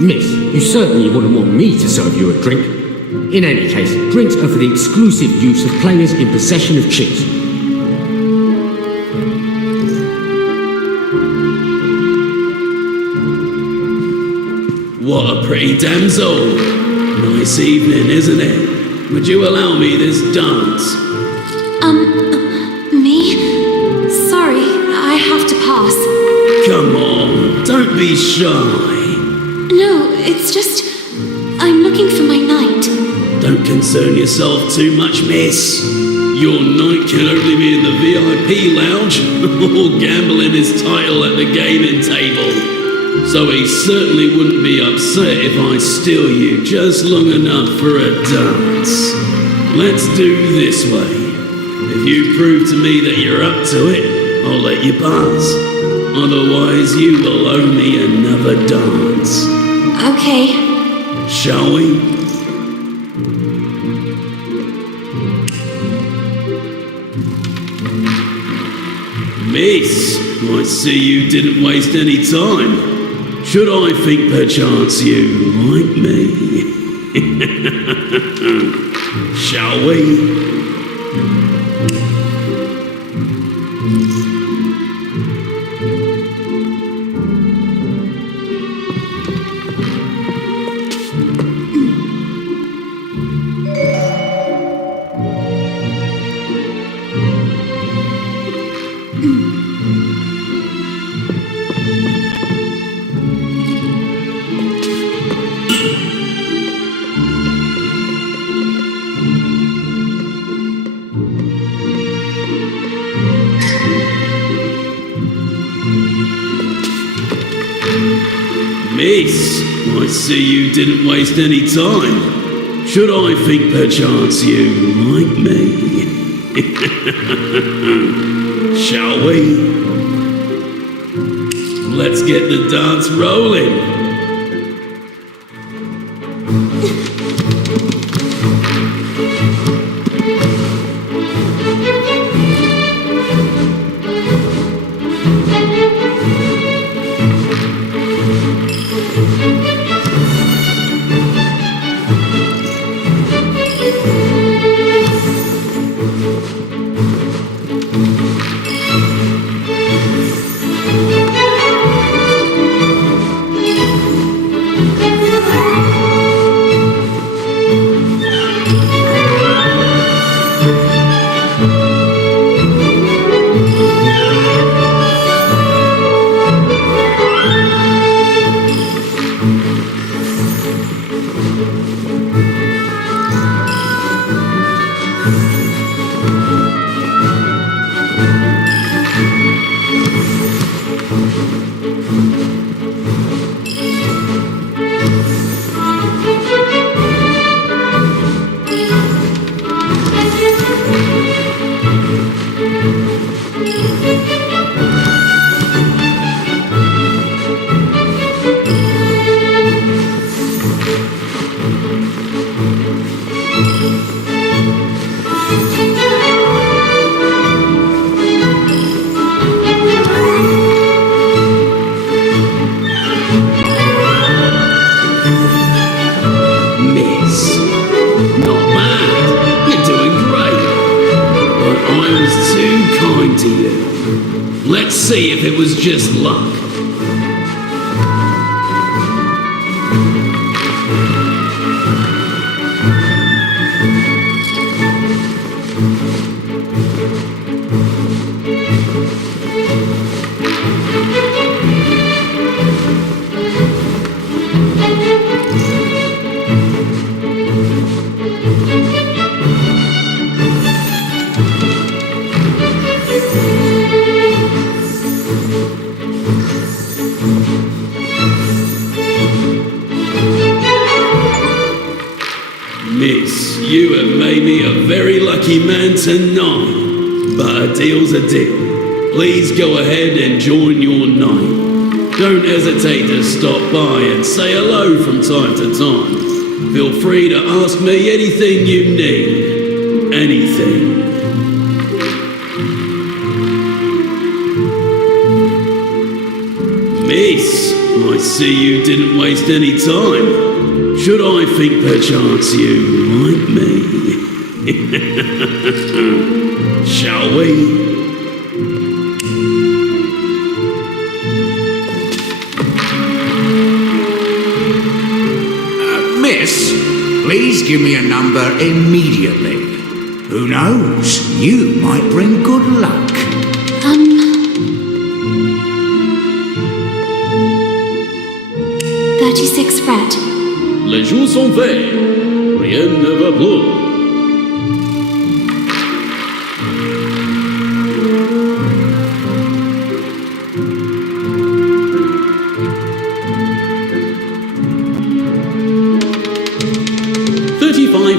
Miss, you certainly wouldn't want me to serve you a drink. In any case, drinks are for the exclusive use of players in possession of chips. What a pretty damsel. Nice evening, isn't it? Would you allow me this dance? Me? Sorry, I have to pass. Come on, don't be shy. No, it's just... I'm looking for my knight. Don't concern yourself too much, miss. Your knight can only be in the VIP lounge or gambling his title at the gaming table. So he certainly wouldn't be upset if I steal you just long enough for a dance. Let's do this way. If you prove to me that you're up to it, I'll let you pass. Otherwise, you will owe me another dance. Okay. Shall we? Miss, I see you didn't waste any time. Should I think perchance you like me? Shall we? Miss, I see you didn't waste any time. Should I think perchance you like me? Shall we? Let's get the dance rolling. Let's see if it was just luck. Miss, you have made me a very lucky man tonight, but a deal's a deal. Please go ahead and join your knight. Don't hesitate to stop by and say hello from time to time. Feel free to ask me anything you need. Anything. Miss, I see you didn't waste any time. Should I think perchance you like me? Shall we? Miss, please give me a number immediately. Who knows? You might bring good luck. 36 Fred. Les jours sont faits. Rien ne va plus.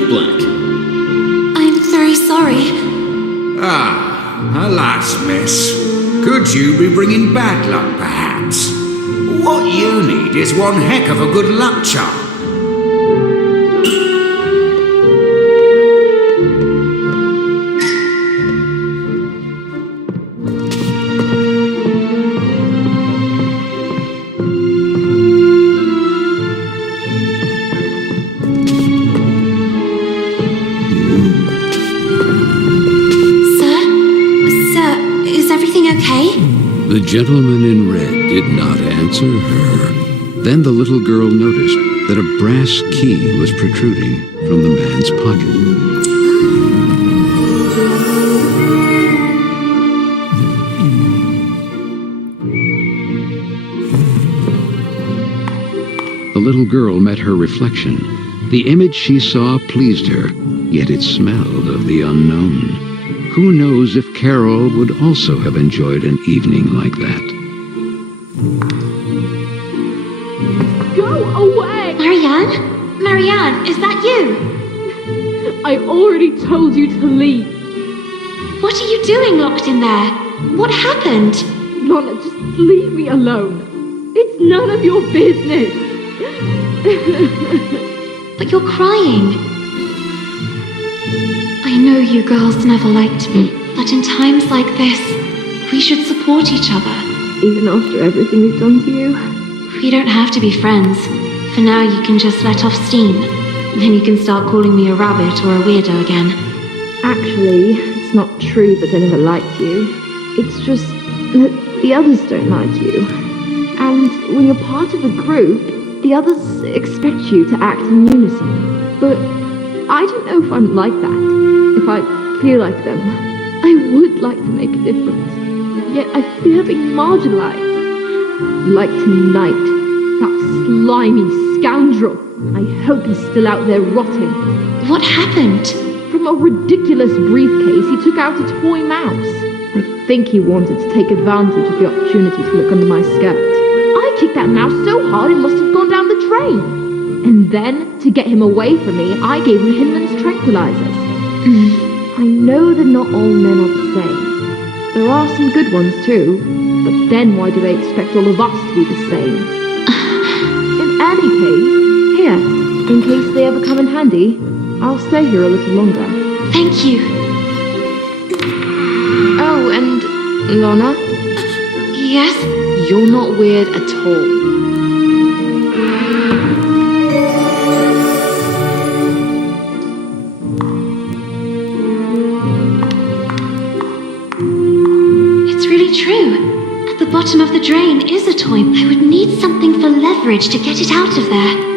Black. I'm very sorry. Alas, miss. Could you be bringing bad luck, perhaps? What you need is one heck of a good luck charm. The gentleman in red did not answer her. Then the little girl noticed that a brass key was protruding from the man's pocket. The little girl met her reflection. The image she saw pleased her, yet it smelled of the unknown. Who knows if Carole would also have enjoyed an evening like that? Go away! Marianne? Marianne, is that you? I already told you to leave. What are you doing locked in there? What happened? Lorna, just leave me alone. It's none of your business. But you're crying. I know you girls never liked me, but in times like this, we should support each other. Even after everything we've done to you? We don't have to be friends. For now, you can just let off steam. Then you can start calling me a rabbit or a weirdo again. Actually, it's not true that I never liked you. It's just that the others don't like you. And when you're part of a group, the others expect you to act in unison. But I don't know if I'm like that. If I feel like them, I would like to make a difference. Yet I fear being marginalized. Like tonight, that slimy scoundrel. I hope he's still out there rotting. What happened? From a ridiculous briefcase, he took out a toy mouse. I think he wanted to take advantage of the opportunity to look under my skirt. I kicked that mouse so hard it must have gone down the drain. And then, to get him away from me, I gave him Hinman's tranquilizers. I know that not all men are the same. There are some good ones too, but then why do they expect all of us to be the same? In any case, here, in case they ever come in handy, I'll stay here a little longer. Thank you. Oh, and Lorna? Yes? You're not weird at all. True. At the bottom of the drain is a toy. I would need something for leverage to get it out of there.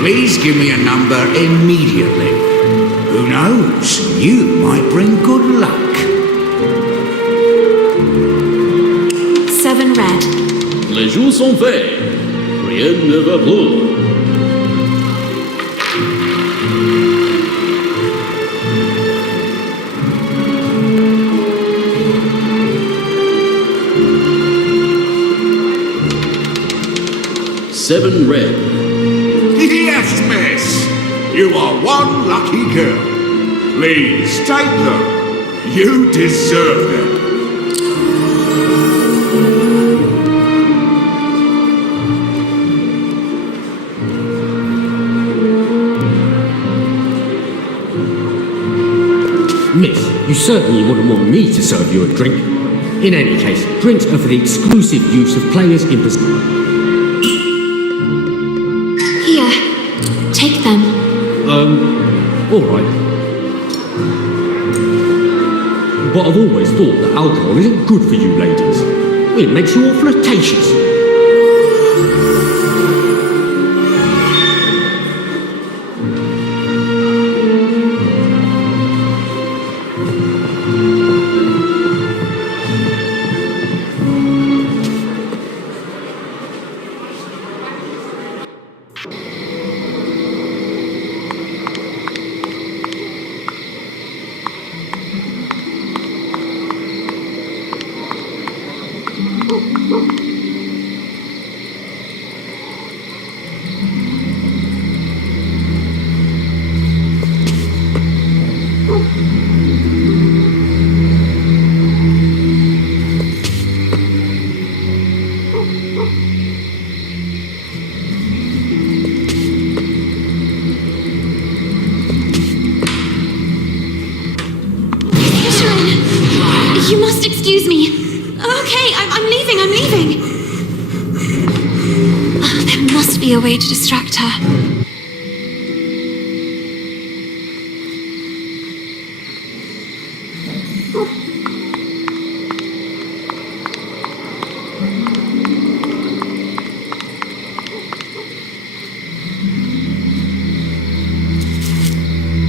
Please give me a number immediately. Who knows? You might bring good luck. 7 red. Les jours sont faits. Rien ne va plus. Seven red. Yes, miss. You are one lucky girl. Please take them. You deserve them. Miss, you certainly wouldn't want me to serve you a drink. In any case, drinks are for the exclusive use of players in possession. Here, take them. Alright. But I've always thought that alcohol isn't good for you ladies. It makes you all flirtatious. You must excuse me. Okay, I'm leaving. There must be a way to distract her.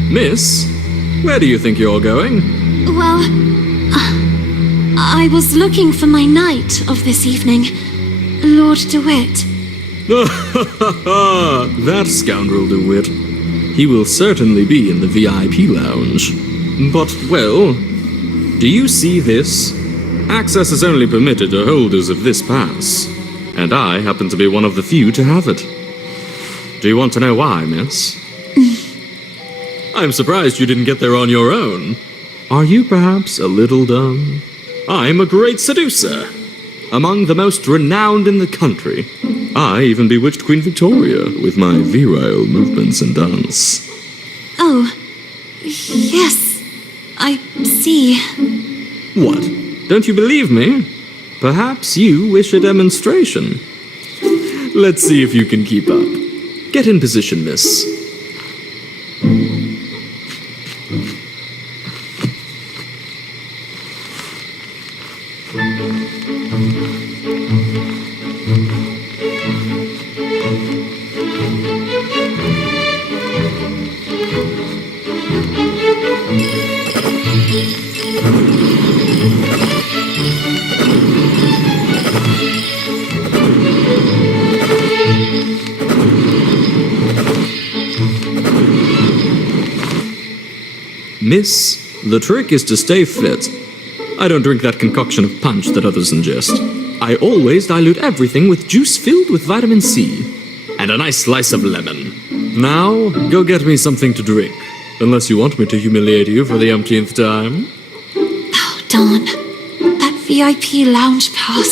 Miss, where do you think you're going? Well, I was looking for my knight of this evening, Lord DeWitt. That scoundrel DeWitt. He will certainly be in the VIP lounge. But, well, do you see this? Access is only permitted to holders of this pass, and I happen to be one of the few to have it. Do you want to know why, miss? I'm surprised you didn't get there on your own. Are you perhaps a little dumb? I'm a great seducer, among the most renowned in the country. I even bewitched Queen Victoria with my virile movements and dance. Oh, yes, I see. What? Don't you believe me? Perhaps you wish a demonstration. Let's see if you can keep up. Get in position, miss. Miss, the trick is to stay fit. I don't drink that concoction of punch that others ingest. I always dilute everything with juice filled with vitamin C. And a nice slice of lemon. Now, go get me something to drink. Unless you want me to humiliate you for the umpteenth time. Oh, darn. That VIP lounge pass.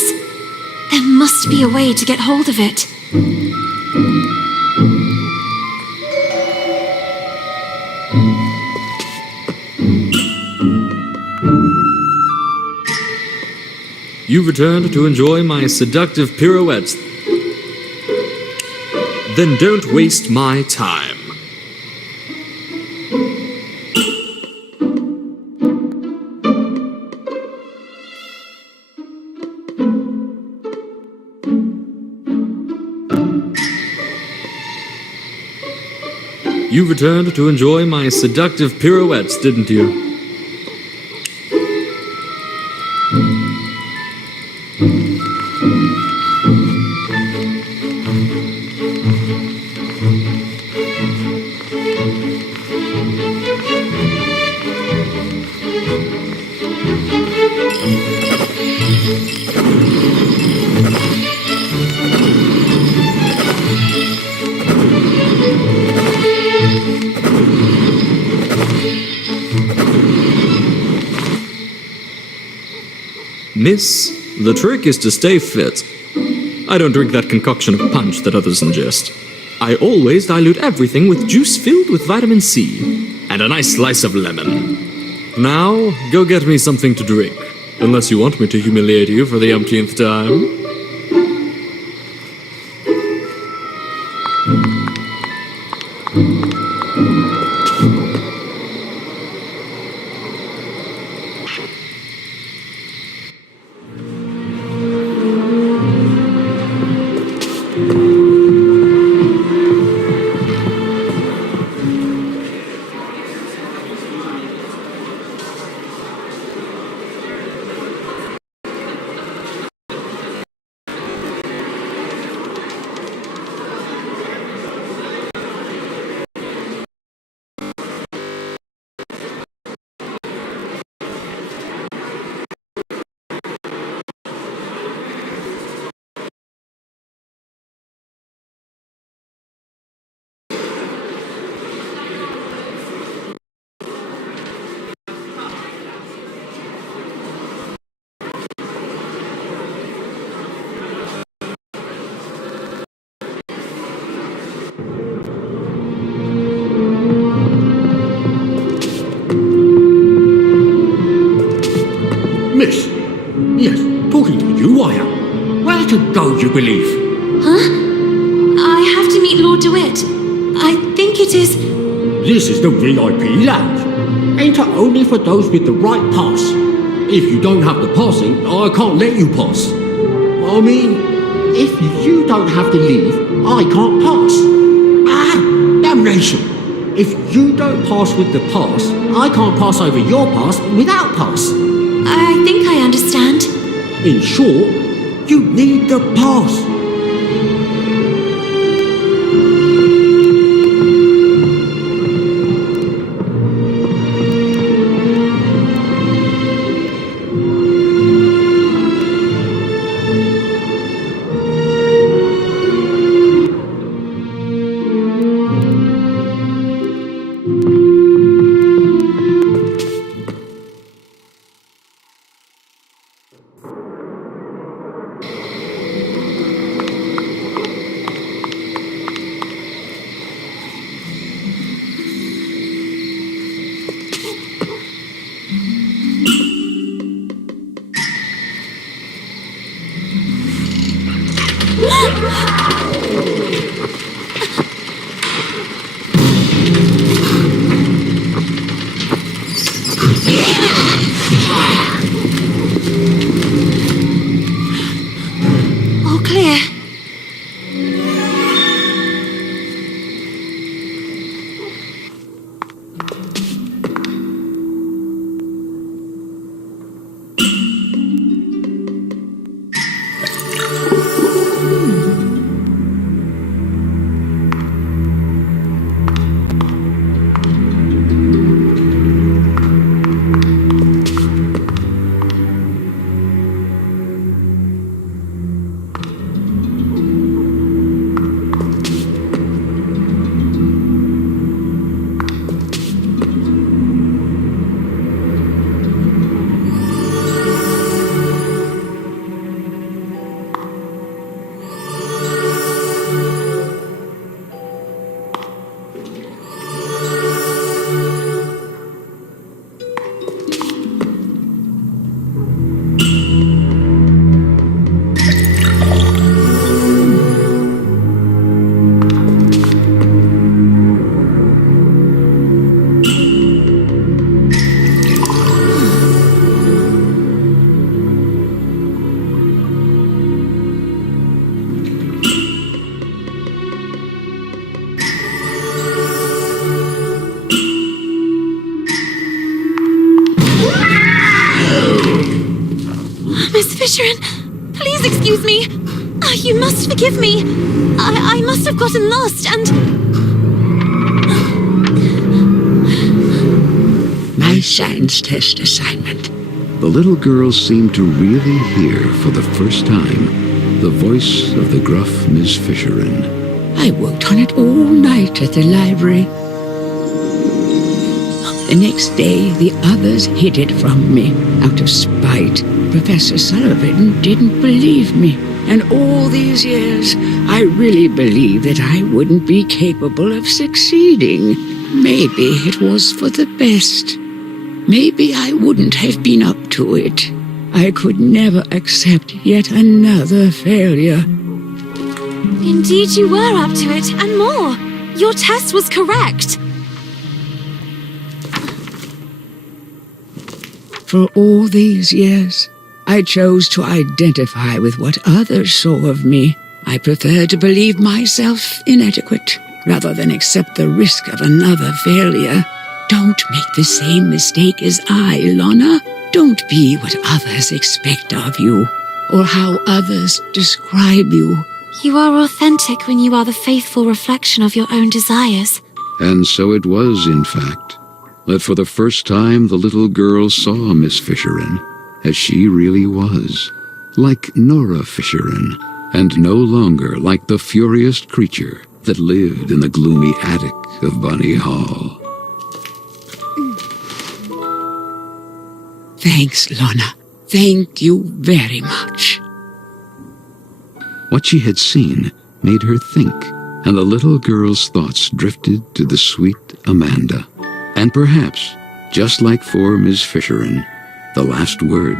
There must be a way to get hold of it. You've returned to enjoy my seductive pirouettes. Then don't waste my time. You returned to enjoy my seductive pirouettes, didn't you? Miss, the trick is to stay fit. I don't drink that concoction of punch that others ingest. I always dilute everything with juice filled with vitamin C and a nice slice of lemon. Now, go get me something to drink, unless you want me to humiliate you for the umpteenth time. Miss? Yes, talking to you I am. Where to go, you believe? Huh? I have to meet Lord DeWitt. I think it is... This is the VIP lounge. Enter only for those with the right pass. If you don't have the passing, I can't let you pass. I mean, if you don't have to leave, I can't pass. Ah, damnation. If you don't pass with the pass, I can't pass over your pass without pass. I think I understand. In short, you need the pass. excuse me. You must forgive me. I must have gotten lost and... My science test assignment. The little girl seemed to really hear for the first time the voice of the gruff Miss Fisherin. I worked on it all night at the library. The next day, the others hid it from me out of spite. Professor Sullivan didn't believe me. And all these years, I really believed that I wouldn't be capable of succeeding. Maybe it was for the best. Maybe I wouldn't have been up to it. I could never accept yet another failure. Indeed you were up to it, and more. Your test was correct. For all these years, I chose to identify with what others saw of me. I preferred to believe myself inadequate, rather than accept the risk of another failure. Don't make the same mistake as I, Lorna. Don't be what others expect of you, or how others describe you. You are authentic when you are the faithful reflection of your own desires. And so it was, in fact, that for the first time the little girl saw Miss Fisherin as she really was, like Nora Fisherin, and no longer like the furious creature that lived in the gloomy attic of Bunny Hall. Thanks, Lorna. Thank you very much. What she had seen made her think, and the little girl's thoughts drifted to the sweet Amanda. And perhaps, just like for Miss Fisherin, the last word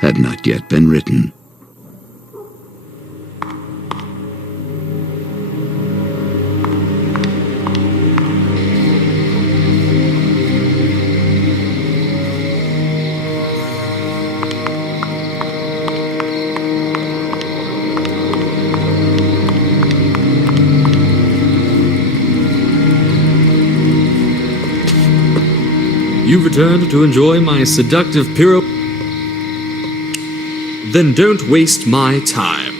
had not yet been written. You've returned to enjoy my seductive pyro... Then don't waste my time.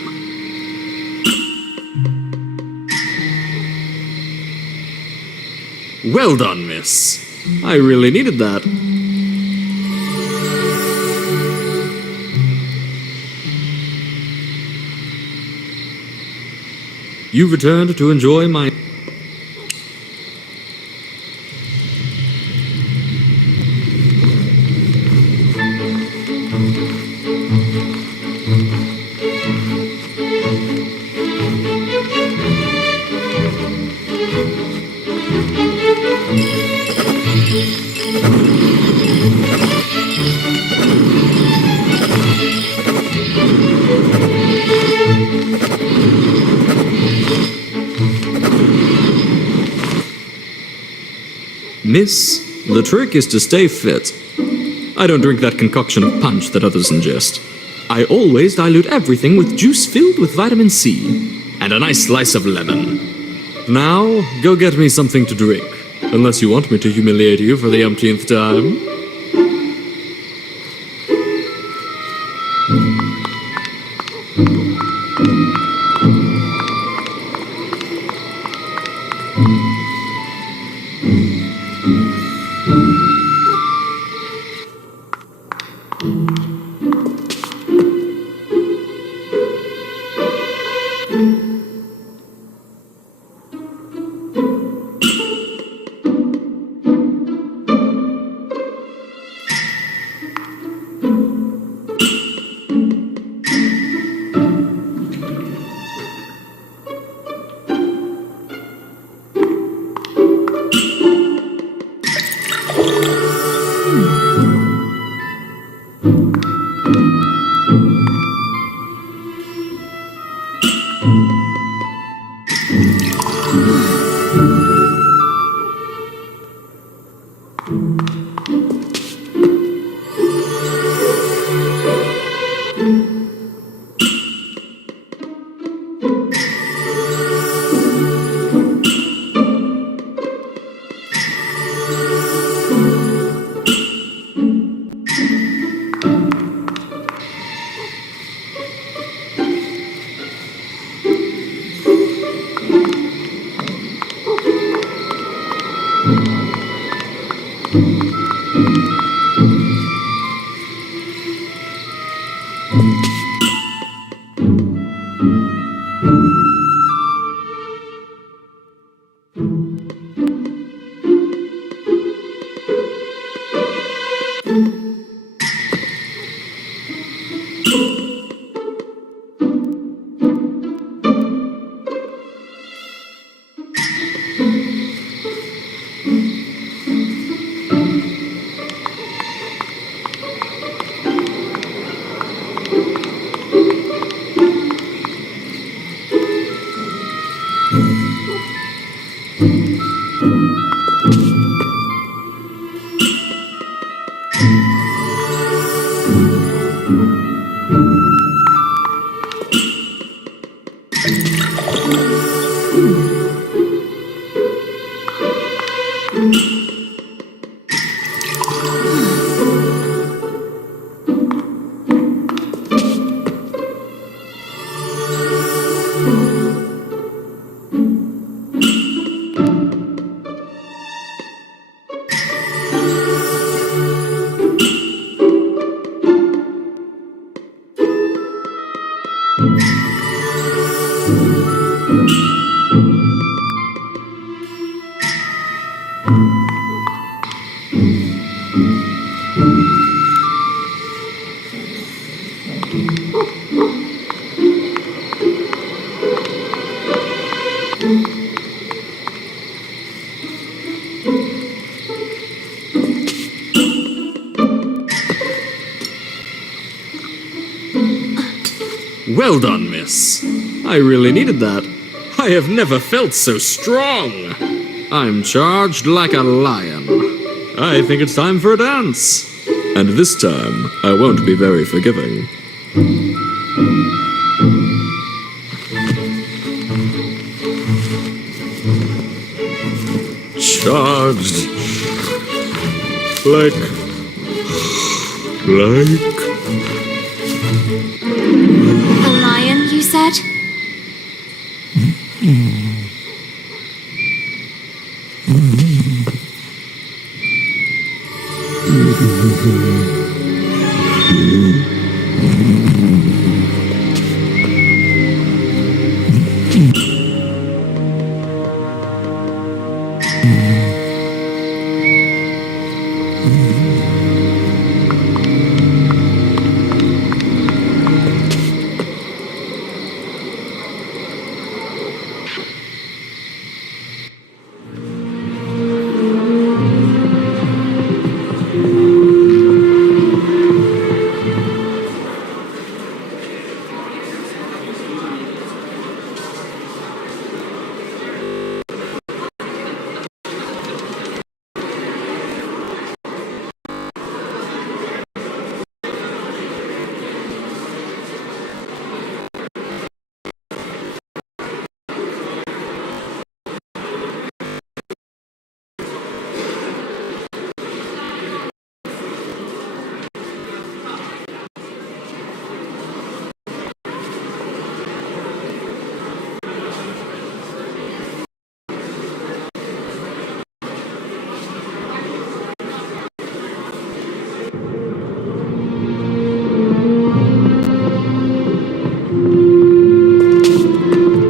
Well done, miss. I really needed that. You've returned to enjoy my... Miss, the trick is to stay fit. I don't drink that concoction of punch that others ingest. I always dilute everything with juice filled with vitamin C and a nice slice of lemon. Now, go get me something to drink, unless you want me to humiliate you for the umpteenth time. Well done, miss. I really needed that. I have never felt so strong. I'm charged like a lion. I think it's time for a dance. And this time, I won't be very forgiving. Charged. Like... A lion, you said?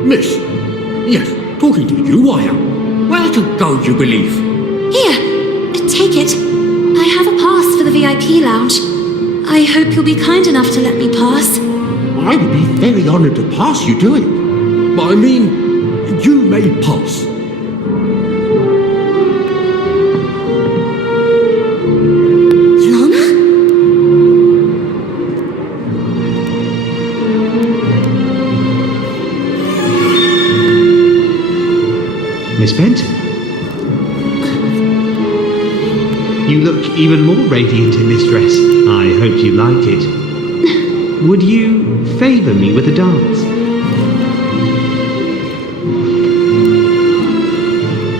Miss? Yes, talking to you I am. Where to go, you believe? Here, take it. I have a pass for the VIP lounge. I hope you'll be kind enough to let me pass. I would be very honoured to pass you to it. But I mean, you may pass. Lana? Miss Benton? You look even more radiant in this dress. I hope you like it. Would you favour me with a dance?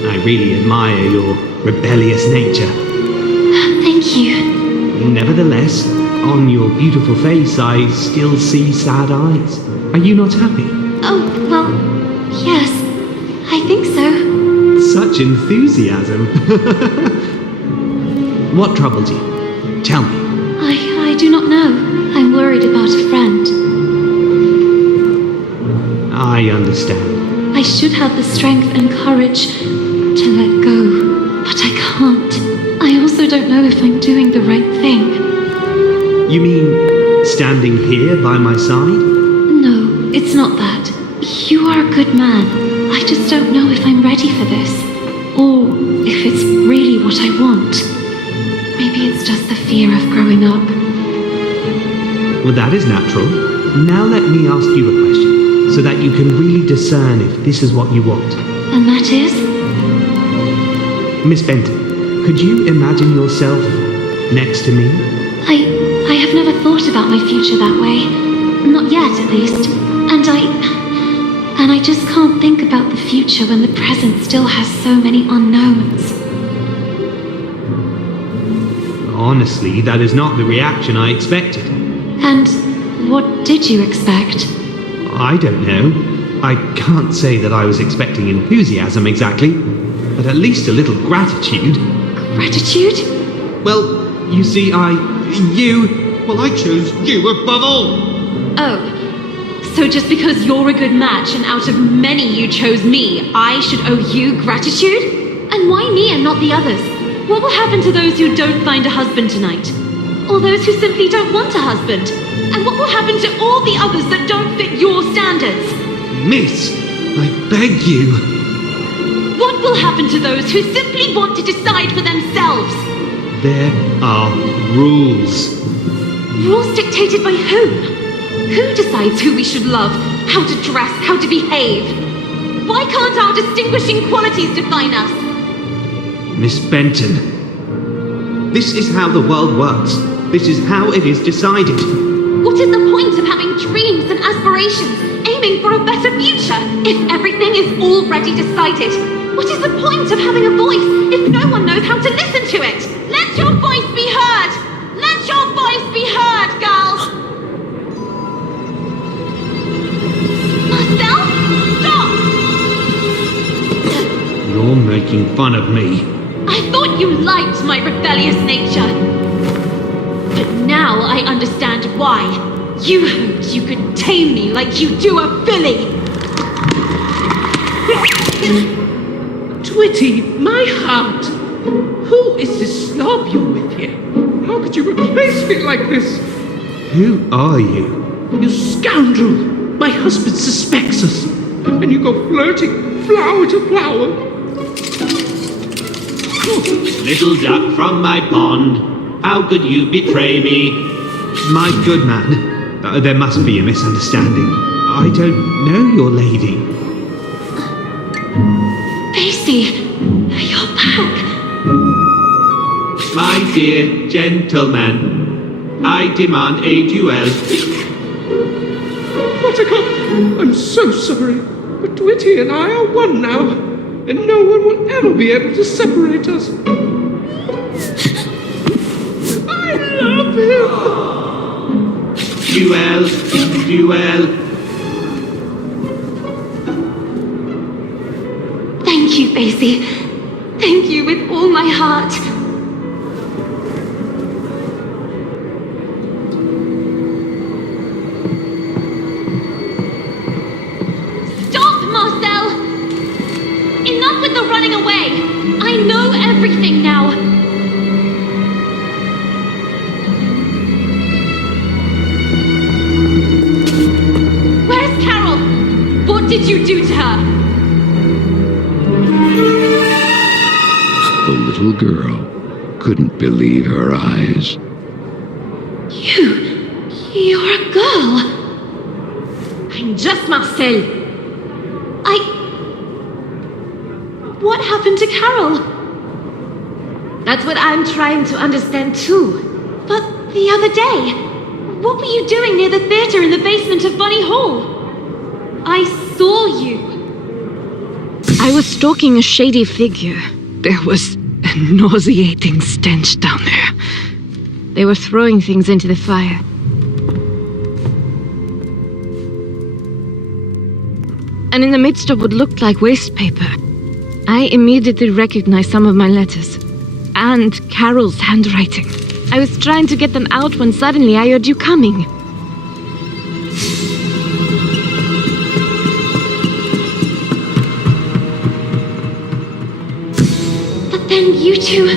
I really admire your rebellious nature. Thank you. Nevertheless, on your beautiful face I still see sad eyes. Are you not happy? Oh, well, yes. I think so. Such enthusiasm. What troubles you? Tell me. I do not know. I'm worried about a friend. I understand. I should have the strength and courage to let go, but I can't. I also don't know if I'm doing the right thing. You mean standing here by my side? No, it's not that. You are a good man. I just don't know if I'm ready for this, or if it's really what I want. Maybe it's just the fear of growing up. Well, that is natural. Now let me ask you a question, so that you can really discern if this is what you want. And that is? Miss Benton, could you imagine yourself next to me? I have never thought about my future that way. Not yet, at least. And I just can't think about the future when the present still has so many unknowns. Honestly, that is not the reaction I expected. And what did you expect? I don't know. I can't say that I was expecting enthusiasm exactly, but at least a little gratitude. Gratitude? Well, you see, I chose you above all. Oh. So just because you're a good match and out of many you chose me, I should owe you gratitude? And why me and not the others? What will happen to those who don't find a husband tonight? Or those who simply don't want a husband? And what will happen to all the others that don't fit your standards? Miss, I beg you. What will happen to those who simply want to decide for themselves? There are rules. Rules dictated by whom? Who decides who we should love, how to dress, how to behave? Why can't our distinguishing qualities define us? Miss Benton, this is how the world works. This is how it is decided. What is the point of having dreams and aspirations, aiming for a better future, if everything is already decided? What is the point of having a voice if no one knows how to listen to it? Let your voice be heard! Let your voice be heard, girls! Marcel, stop! You're making fun of me. I thought you liked my rebellious nature. But now I understand why. You hoped you could tame me like you do a filly. Twitty, my heart! Who is this slob you're with here? How could you replace me like this? Who are you? You scoundrel! My husband suspects us, and you go flirting flower to flower. Little duck from my pond, how could you betray me? My good man, there must be a misunderstanding. I don't know your lady. Pacey, you're back. My dear gentleman, I demand a duel. Buttercup, I'm so sorry, but Twitty and I are one now, and no one will ever be able to separate us. I love him! Duel, duel. Thank you, Pacey. Thank you with all my heart. Enough with the running away! I know everything now! Where's Carole? What did you do to her? The little girl couldn't believe her eyes. You're a girl. I'm just Marcel. What happened to Carole? That's what I'm trying to understand too. But the other day, what were you doing near the theater in the basement of Bunny Hall? I saw you. I was stalking a shady figure. There was a nauseating stench down there. They were throwing things into the fire. And in the midst of what looked like waste paper, I immediately recognized some of my letters. and Carole's handwriting. I was trying to get them out when suddenly I heard you coming. But then you two...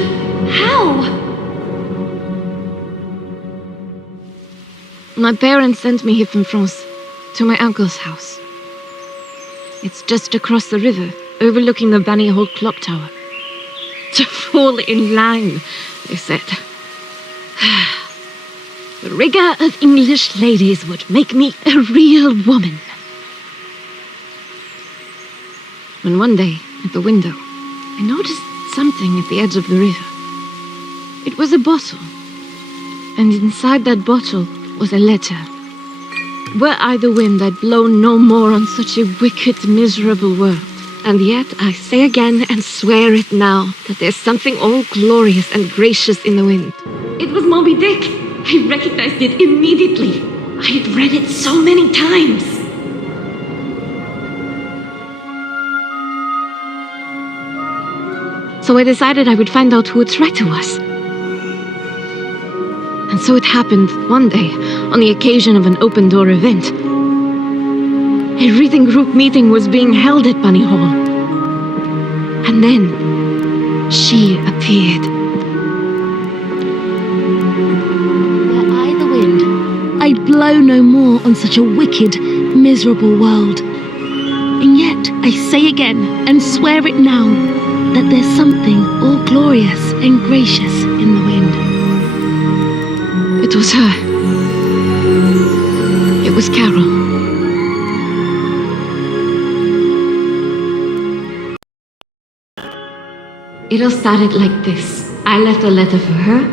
how? My parents sent me here from France, to my uncle's house. It's just across the river, overlooking the Bunny Hole clock tower. To fall in line, they said. The rigor of English ladies would make me a real woman. When one day, at the window, I noticed something at the edge of the river. It was a bottle, and inside that bottle was a letter. Were I the wind, I'd blow no more on such a wicked, miserable world. And yet, I say again and swear it now, that there's something all glorious and gracious in the wind. It was Moby Dick. I recognized it immediately. I had read it so many times. So I decided I would find out who would write to us. And so it happened one day, on the occasion of an open-door event. A reading group meeting was being held at Bunny Hall. And then, she appeared. Were I the wind, I'd blow no more on such a wicked, miserable world. And yet, I say again, and swear it now, that there's something all glorious and gracious in the wind. It was her. It was Carole. It all started like this. I left a letter for her,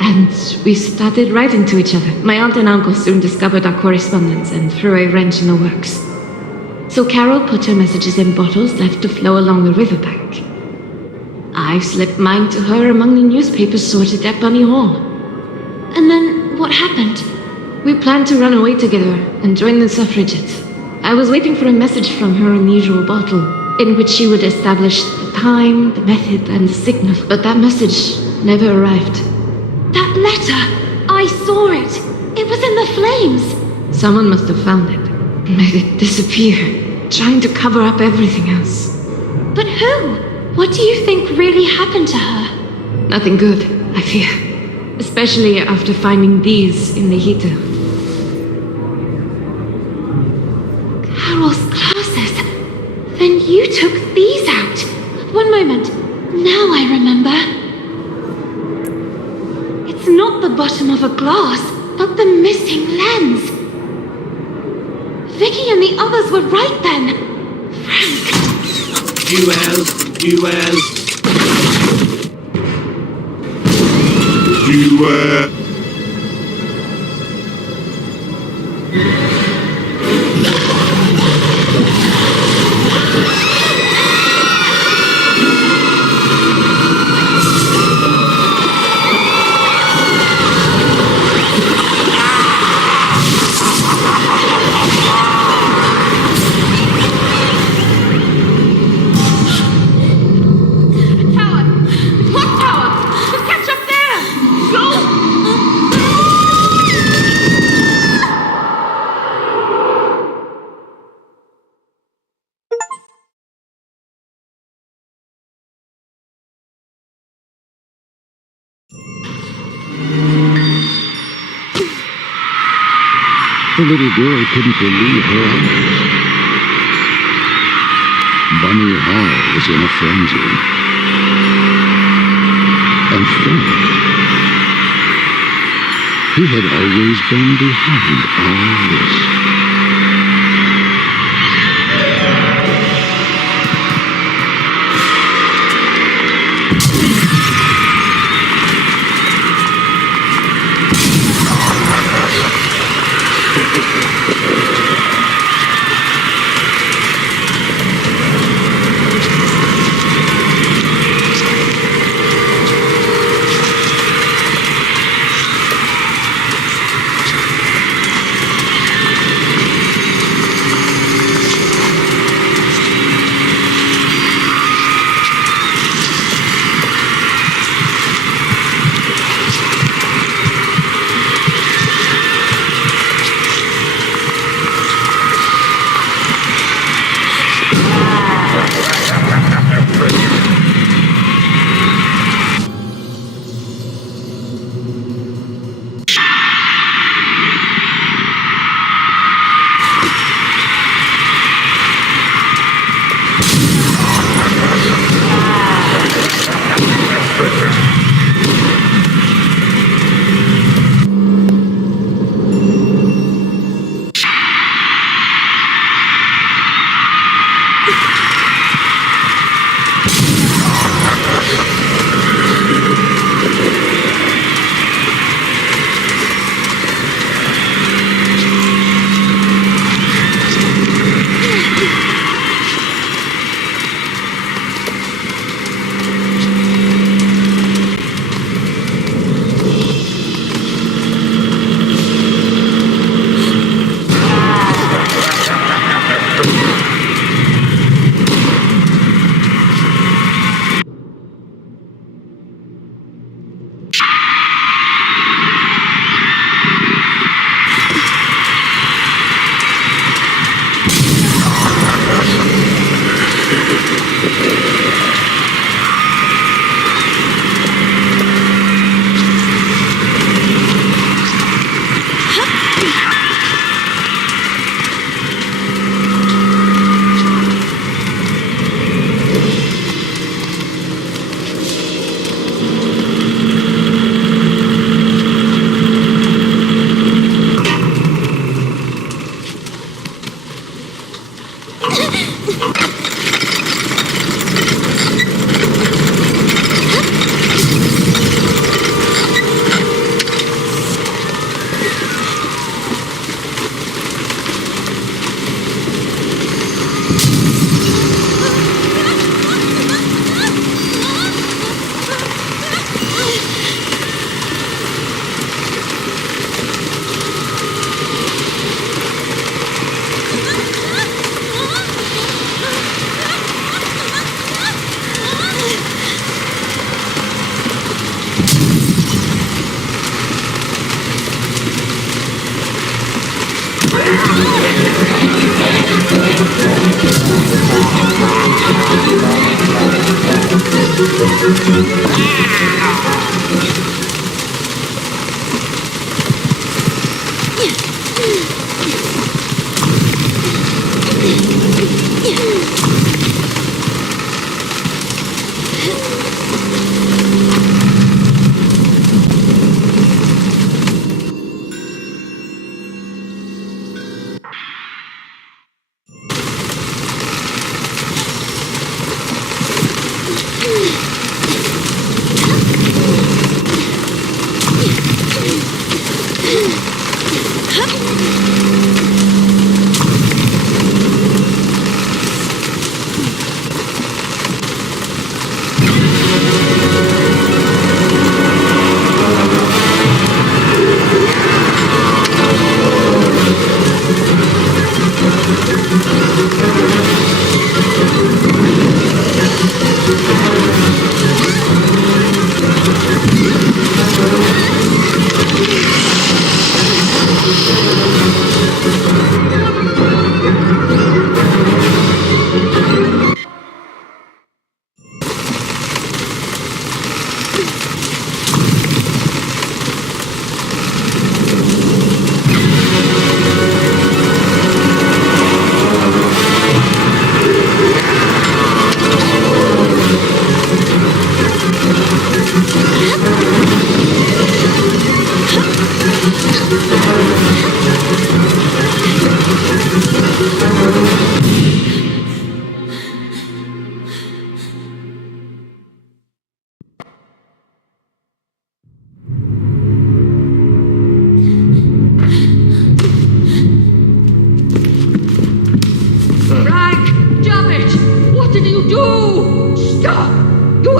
and we started writing to each other. My aunt and uncle soon discovered our correspondence and threw a wrench in the works. So Carole put her messages in bottles left to flow along the riverbank. I slipped mine to her among the newspapers sorted at Bunny Hall. And then what happened? We planned to run away together and join the suffragettes. I was waiting for a message from her in the usual bottle, in which she would establish the time, the method, and the signal. But that message never arrived. That letter! I saw it! It was in the flames! Someone must have found it, made it disappear, trying to cover up everything else. But who? What do you think really happened to her? Nothing good, I fear. Especially after finding these in the heater. Carole's glasses. Then you took these out. One moment. Now I remember. It's not the bottom of a glass, but the missing lens. Vicky and the others were right then. Frank. Duel. The little girl couldn't believe her eyes. Bunny Hall was in a frenzy. And Frank, he had always been behind all this.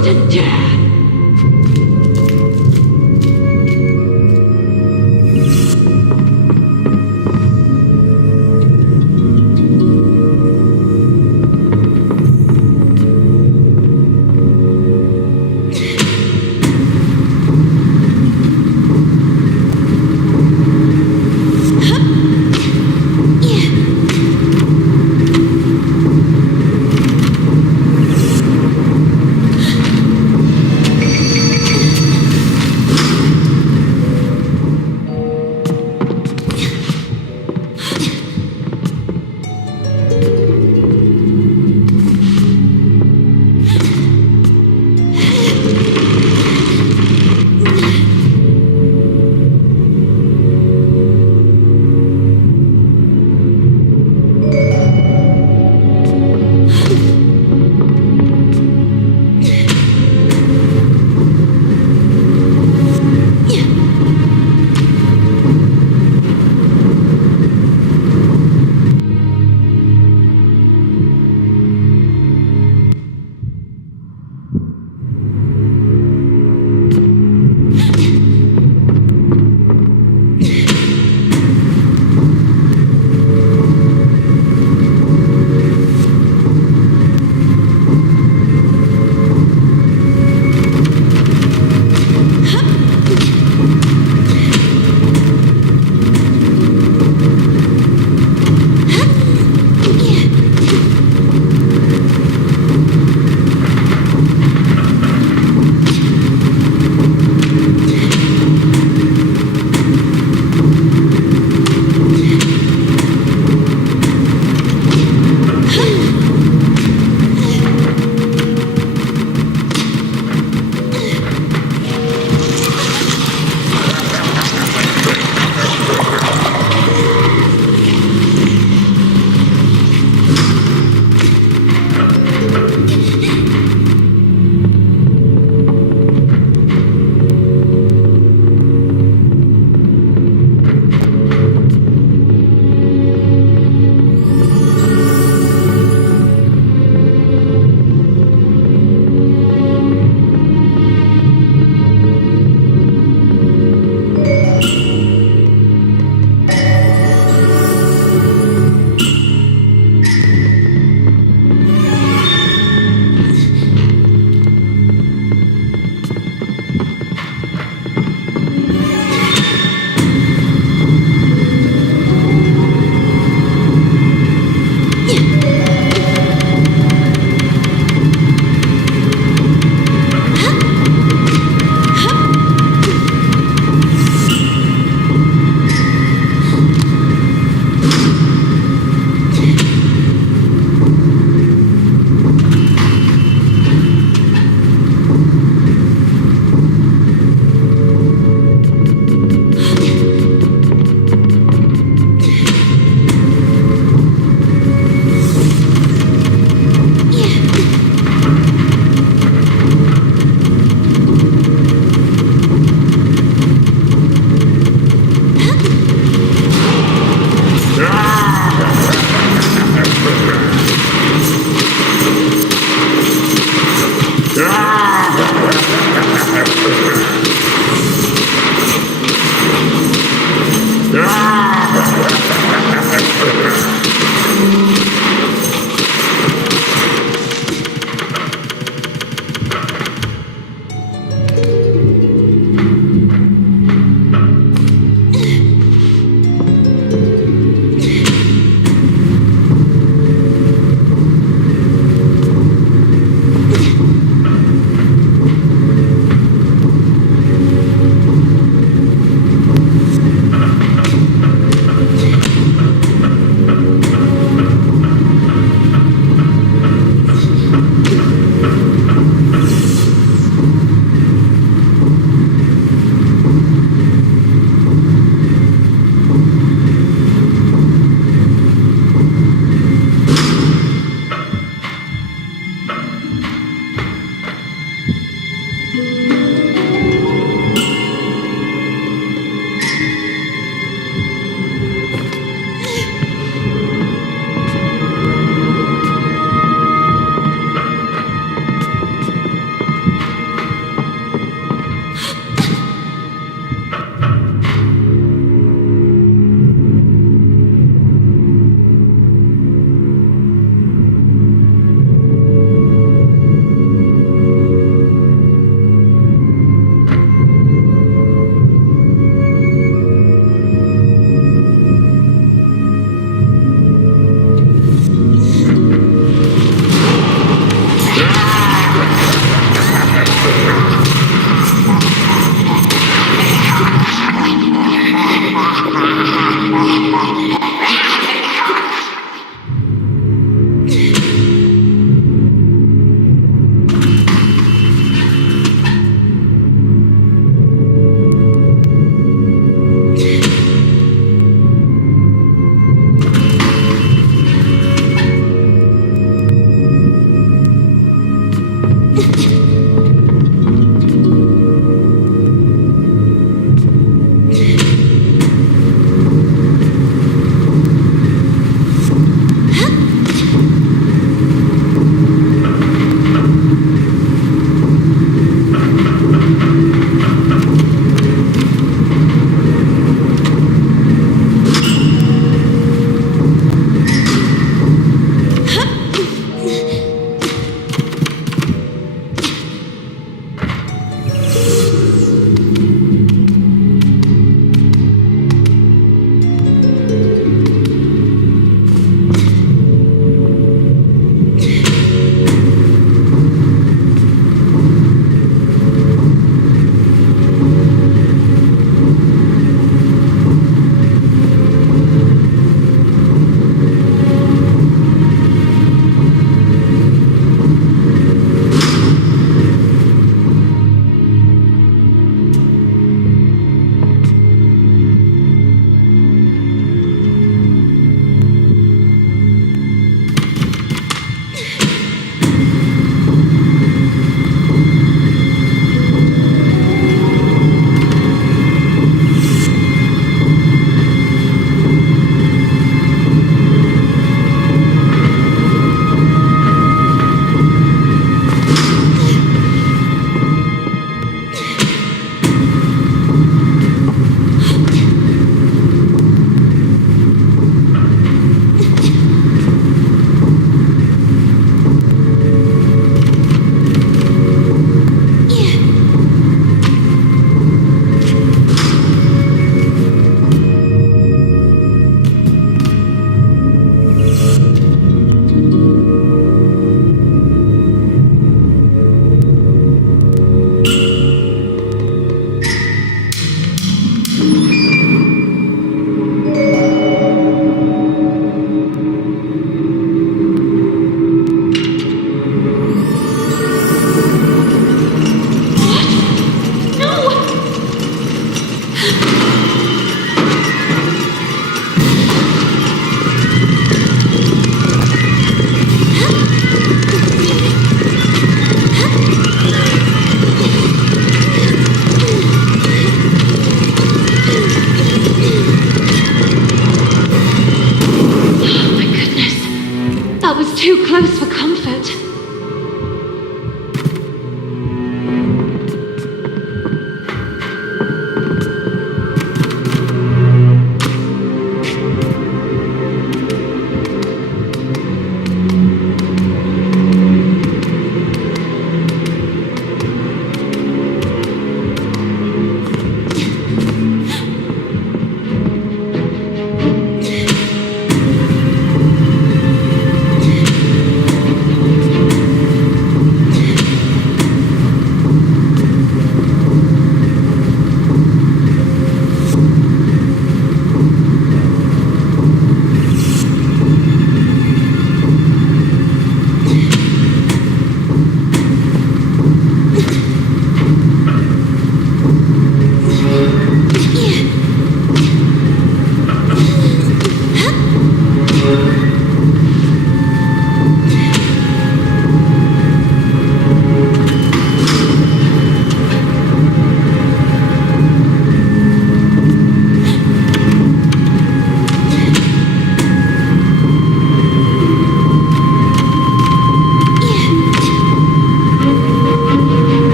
wouldn't dare.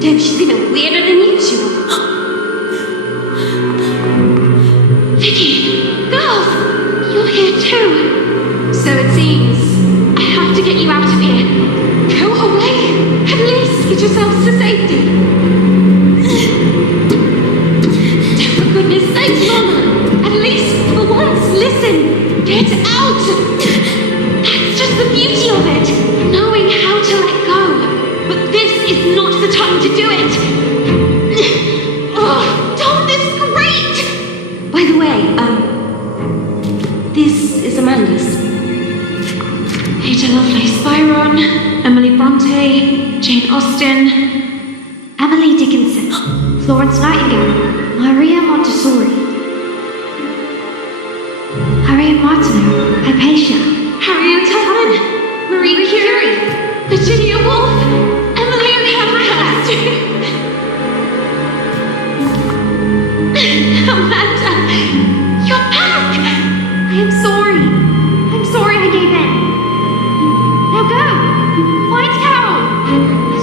Damn, she's even weirder than usual. Vicky! Girls! You're here too. So it seems. I have to get you out of here. Go away. At least get yourselves to safety. For goodness sake, Mama. At least for once, listen. Get out. That's just the beauty of it. Knowing how to let go. But this is not the time to do it. Oh, Tom, this is great. By the way, this is Amanda's. Ada Lovelace Byron, Emily Bronte, Jane Austen, Emily Dickinson, Florence Nightingale, Maria Montessori, Harriet Martineau, Hypatia, Harriet Tubman, Marie Curie, Virginia Woolf, Emily Pankhurst. Amanda, you're back! I am sorry. I'm sorry I gave in. Now go. Find Carole.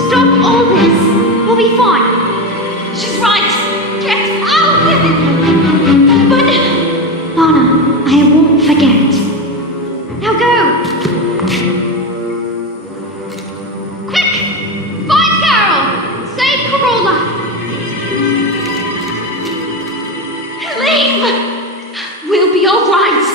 Stop all this. We'll be fine. She's right. Get out! But... Lana, I won't forget. Now go. Quick! Find Carole! Save Carola! Leave! We'll be all right.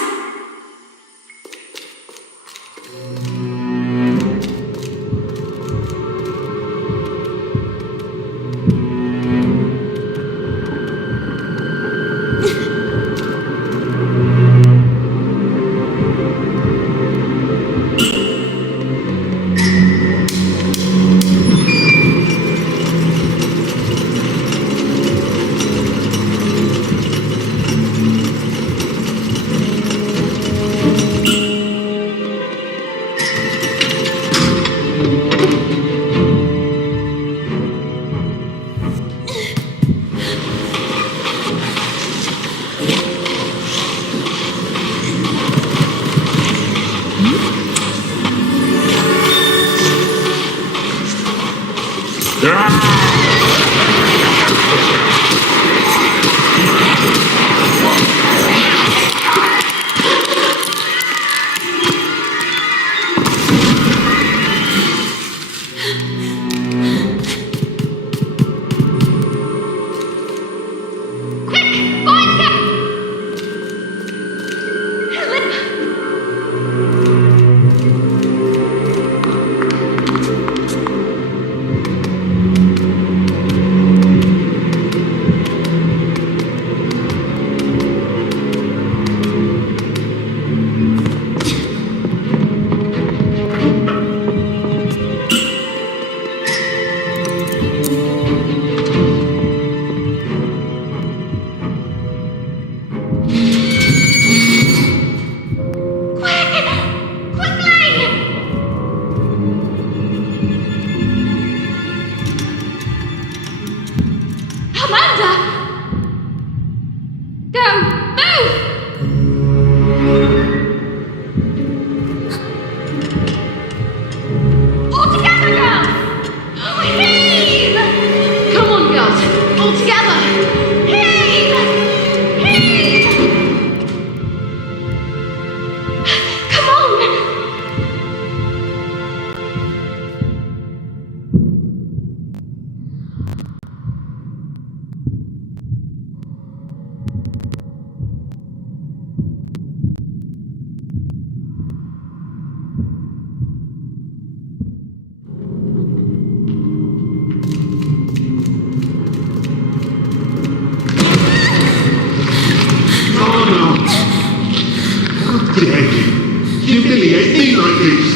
Humiliate me like this.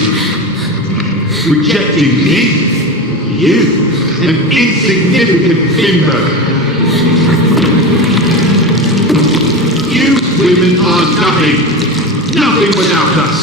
Rejecting me? You, an insignificant bimbo. You women are nothing. Nothing without us.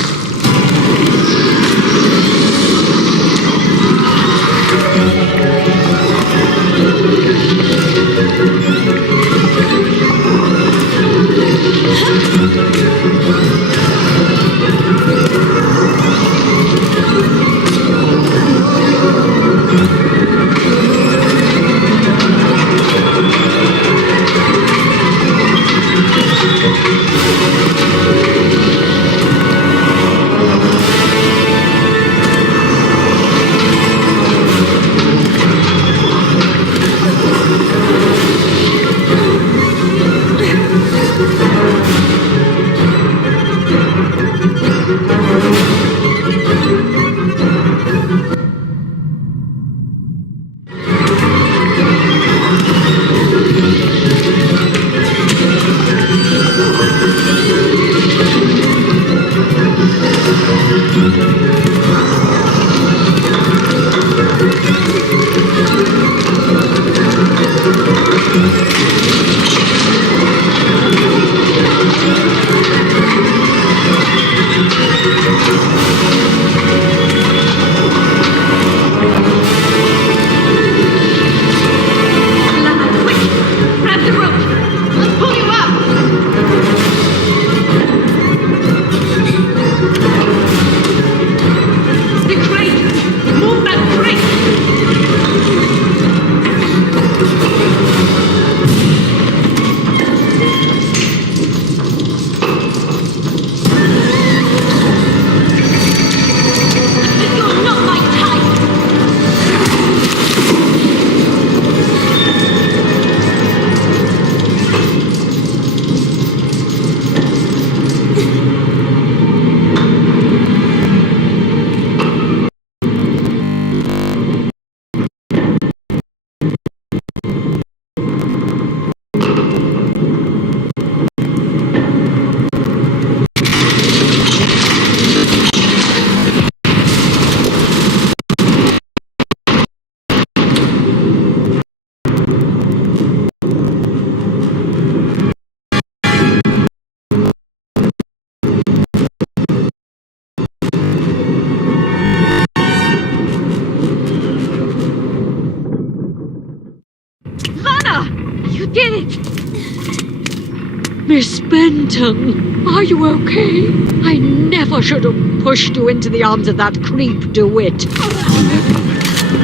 Miss Benton, are you okay? I never should have pushed you into the arms of that creep DeWitt. In that moment,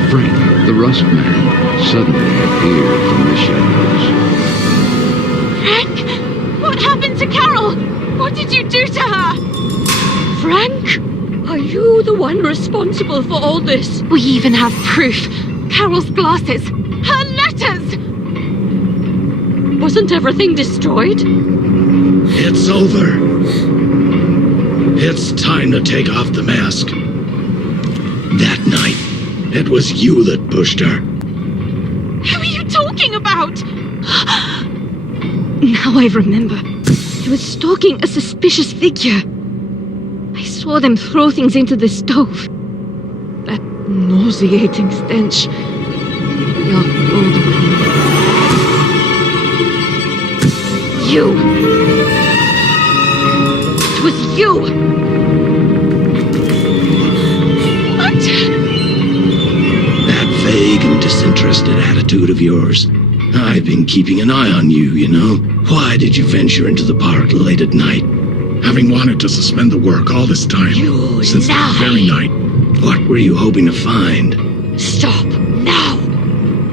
Frank, the Rusk man, suddenly appeared from the shadows. Frank? What happened to Carole? What did you do to her? Frank? Are you the one responsible for all this? We even have proof. Carole's glasses. Her letters! Wasn't everything destroyed? It's over. It's time to take off the mask. That night, it was you that pushed her. Who are you talking about? Now I remember. He was stalking a suspicious figure. I saw them throw things into the stove. That nauseating stench. Your old You! It was you! What? That vague and disinterested attitude of yours. I've been keeping an eye on you, you know. Why did you venture into the park late at night? Having wanted to suspend the work all this time. Since that very night. What were you hoping to find? Stop, now!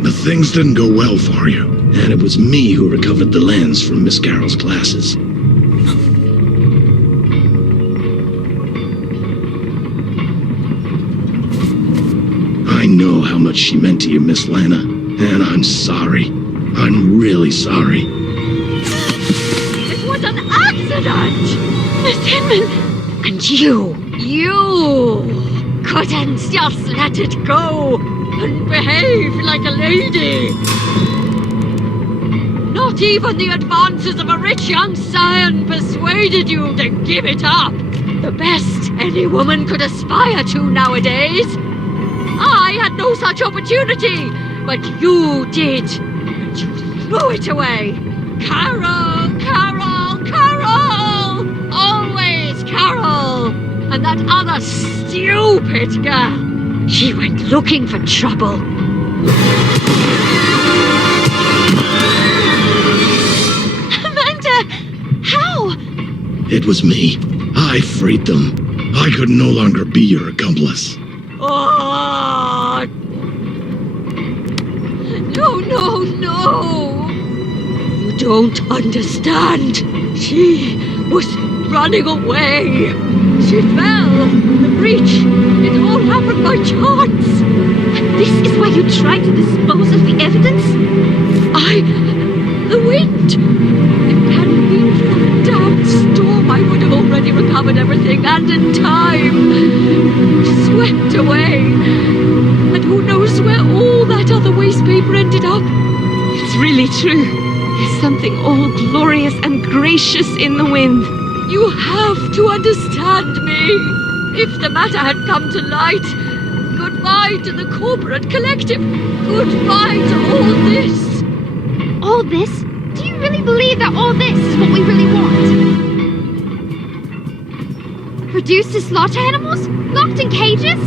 The things didn't go well for you. And it was me who recovered the lens from Miss Carroll's glasses. I know how much she meant to you, Miss Lana, and I'm sorry. I'm really sorry. It was an accident! Miss Hinman! And you couldn't just let it go and behave like a lady! Not even the advances of a rich young scion persuaded you to give it up. The best any woman could aspire to nowadays. I had no such opportunity, but you did. And you threw it away. Carole, Carole, Carole! Always Carole! And that other stupid girl. She went looking for trouble. It was me. I freed them. I could no longer be your accomplice. Oh! No! You don't understand. She was running away. She fell. The breach. It all happened by chance. And this is why you tried to dispose of the evidence? The wind. It hadn't been for the damn storm, I would have already recovered everything, and in time. Swept away. And who knows where all that other waste paper ended up? It's really true. There's something all glorious and gracious in the wind. You have to understand me. If the matter had come to light, Goodbye to the corporate collective. Goodbye to all this. All this? Do you really believe that all this is what we really want? Reduced to slaughter animals? Locked in cages?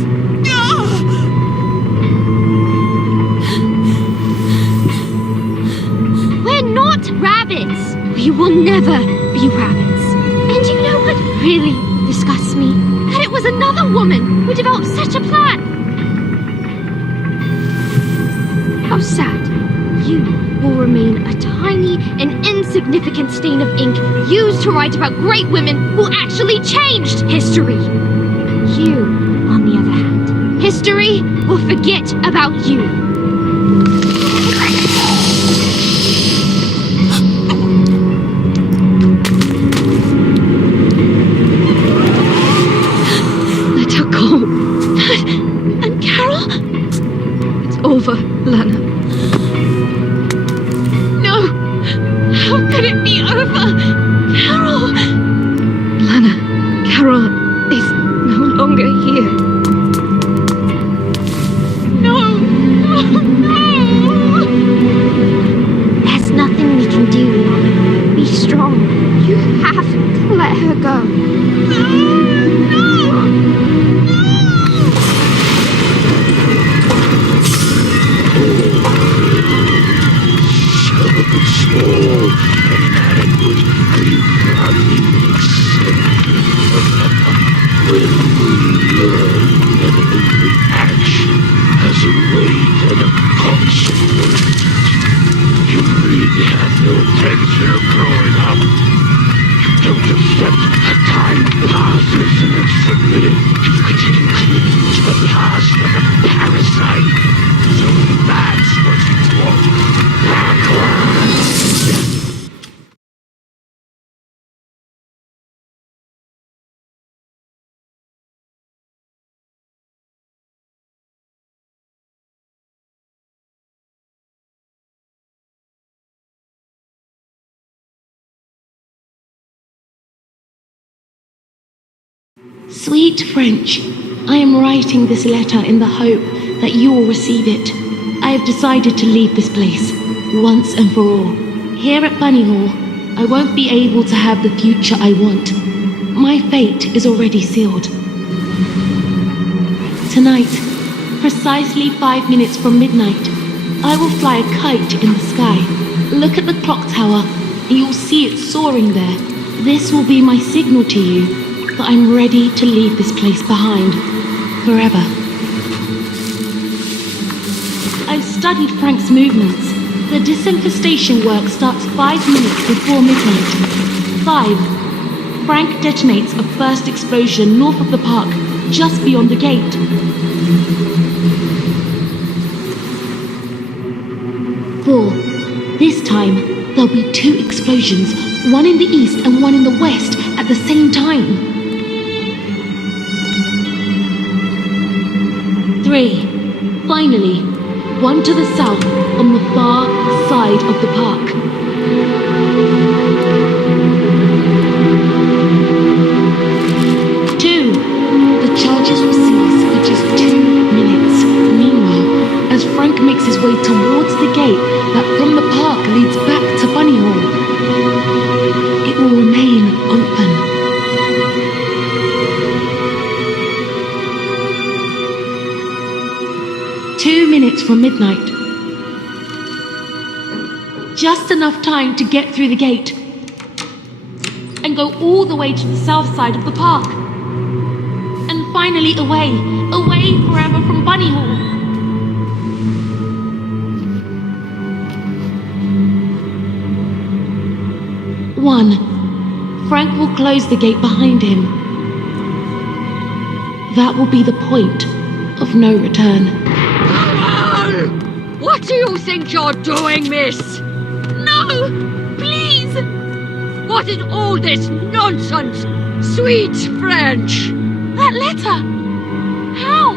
We're not rabbits! We will never be rabbits. And you know what really disgusts me? That it was another woman who developed such a plan. How sad. You will remain a tiny and insignificant stain of ink used to write about great women who actually changed history. You, on the other hand, history will forget about you. Let her go. And Carole? It's over, Lana. How could it be over? Carole! Lana, Carole is no longer here. No! There's nothing we can do. Be strong. You have to let her go. Sweet French, I am writing this letter in the hope that you will receive it. I have decided to leave this place, once and for all. Here at Bunny Hall, I won't be able to have the future I want. My fate is already sealed. Tonight, precisely 5 minutes from midnight, I will fly a kite in the sky. Look at the clock tower, and you'll see it soaring there. This will be my signal to you that I'm ready to leave this place behind, forever. I've studied Frank's movements. The disinfestation work starts 5 minutes before midnight. 5. Frank detonates a first explosion north of the park, just beyond the gate. 4. This time, there'll be 2 explosions, one in the east and one in the west at the same time. 3. Finally, one to the south on the far side of the park. 2. The charges will cease for just 2 minutes. Meanwhile, as Frank makes his way towards the gate that from the park leads back to Bunny Hall, it will remain open. Minutes from midnight. Just enough time to get through the gate and go all the way to the south side of the park. And finally away forever from Bunny Hall. 1. Frank will close the gate behind him. That will be the point of no return. What do you think you're doing, miss? No! Please! What is all this nonsense? Sweet French! That letter! How?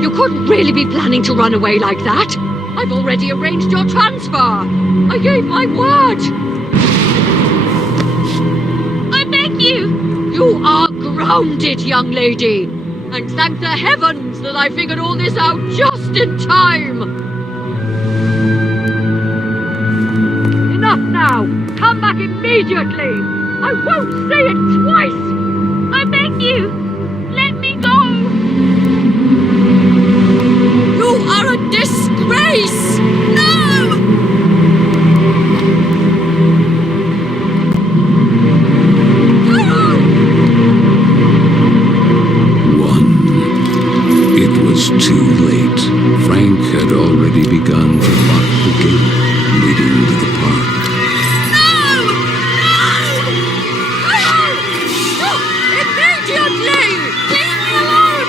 You couldn't really be planning to run away like that. I've already arranged your transfer. I gave my word. I beg you! You are grounded, young lady. And thank the heavens that I figured all this out just in time! Enough now! Come back immediately! I won't say it twice! I beg you! Let me go! You are a disgrace! No! It was too late. Frank had already begun to lock the gate leading to the park. No! Stop! Immediately! Leave me alone!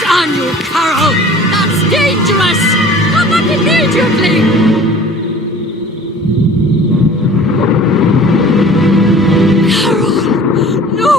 Damn you, Carole! That's dangerous! Come back immediately! Carole! No!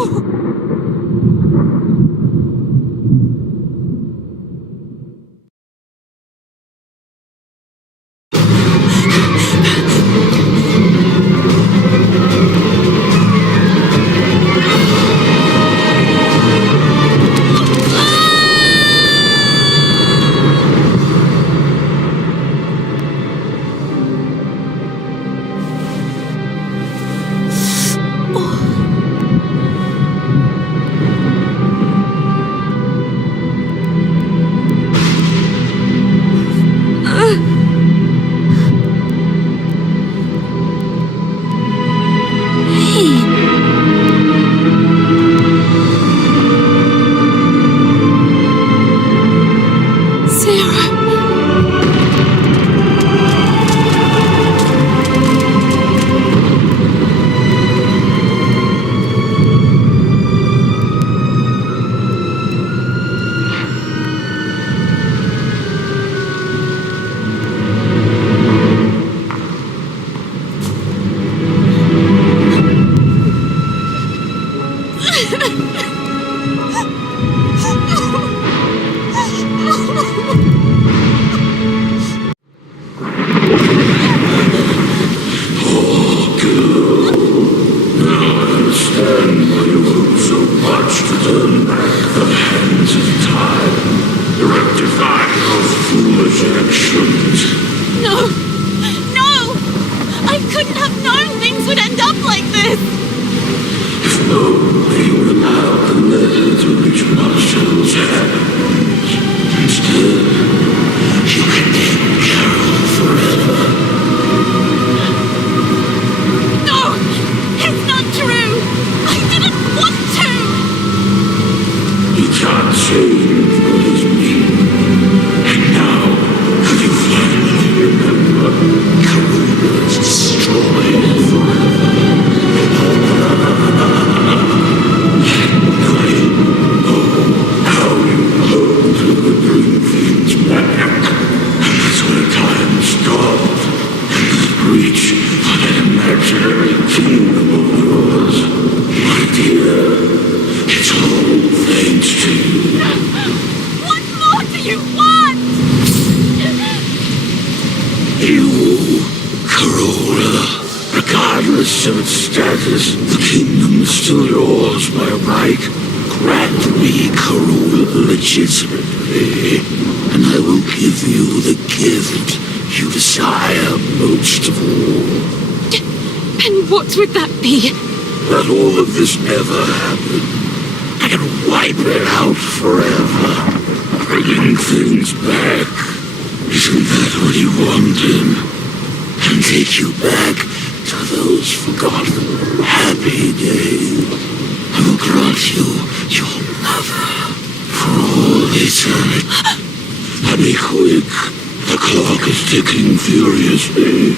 Ticking furiously.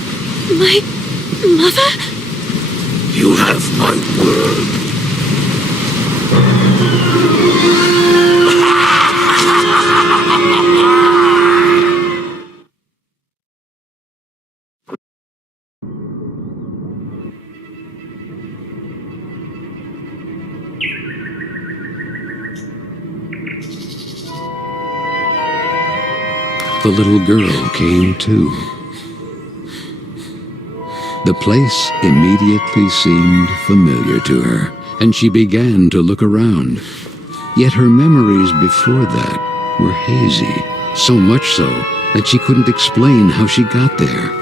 My mother? You have my word. The little girl came too. The place immediately seemed familiar to her, and she began to look around. Yet her memories before that were hazy, so much so that she couldn't explain how she got there.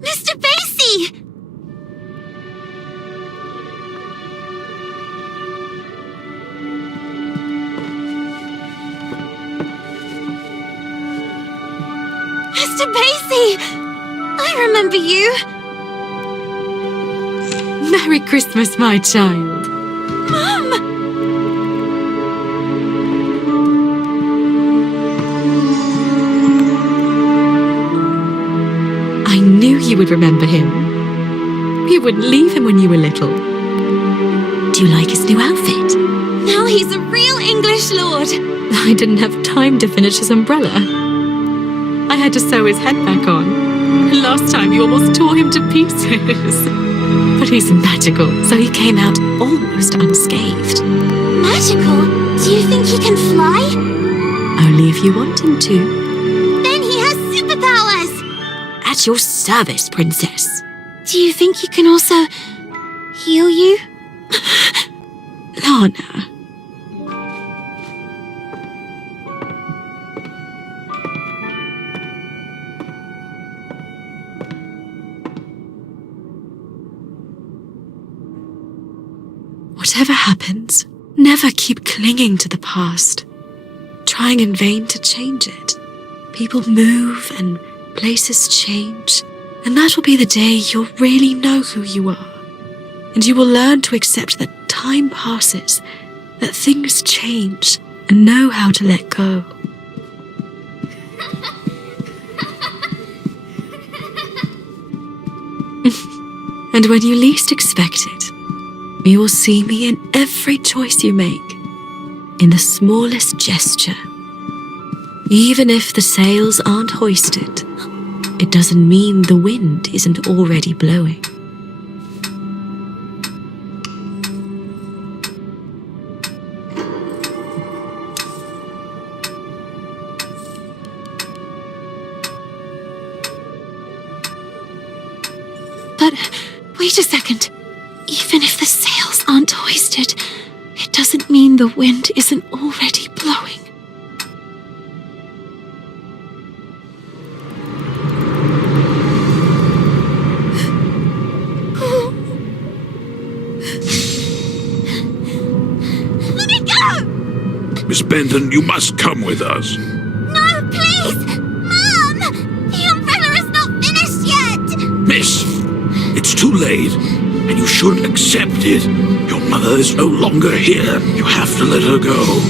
Mr. Basie! Mr. Basie! I remember you! Merry Christmas, my child. Mum! I knew you would remember him. You wouldn't leave him when you were little. Do you like his new outfit? Now he's a real English lord! I didn't have time to finish his umbrella. I had to sew his head back on. Last time you almost tore him to pieces. But he's magical, so he came out almost unscathed. Magical? Do you think he can fly? Only if you want him to. Then he has superpowers! At your service, princess. Do you think he can also heal you? Lana. Whatever happens, never keep clinging to the past, trying in vain to change it. People move and places change, and that will be the day you'll really know who you are. And you will learn to accept that time passes, that things change, and know how to let go. And when you least expect it, you will see me in every choice you make, in the smallest gesture. Even if the sails aren't hoisted, it doesn't mean the wind isn't already blowing. But wait a second. Even if the sails aren't hoisted, it doesn't mean the wind isn't already blowing. Let me go! Miss Benton, you must come with us. No, please! Mom! The umbrella is not finished yet! Miss, it's too late, and you should accept it. Your mother is no longer here. You have to let her go.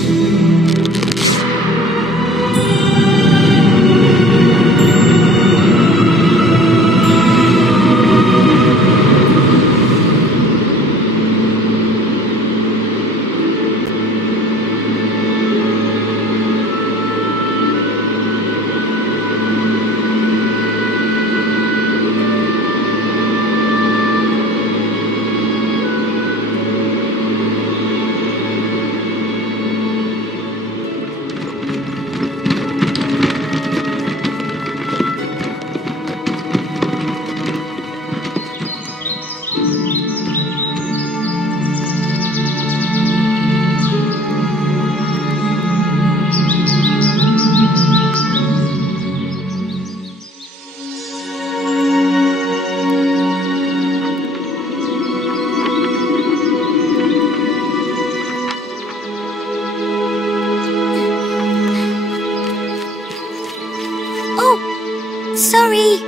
Sorry,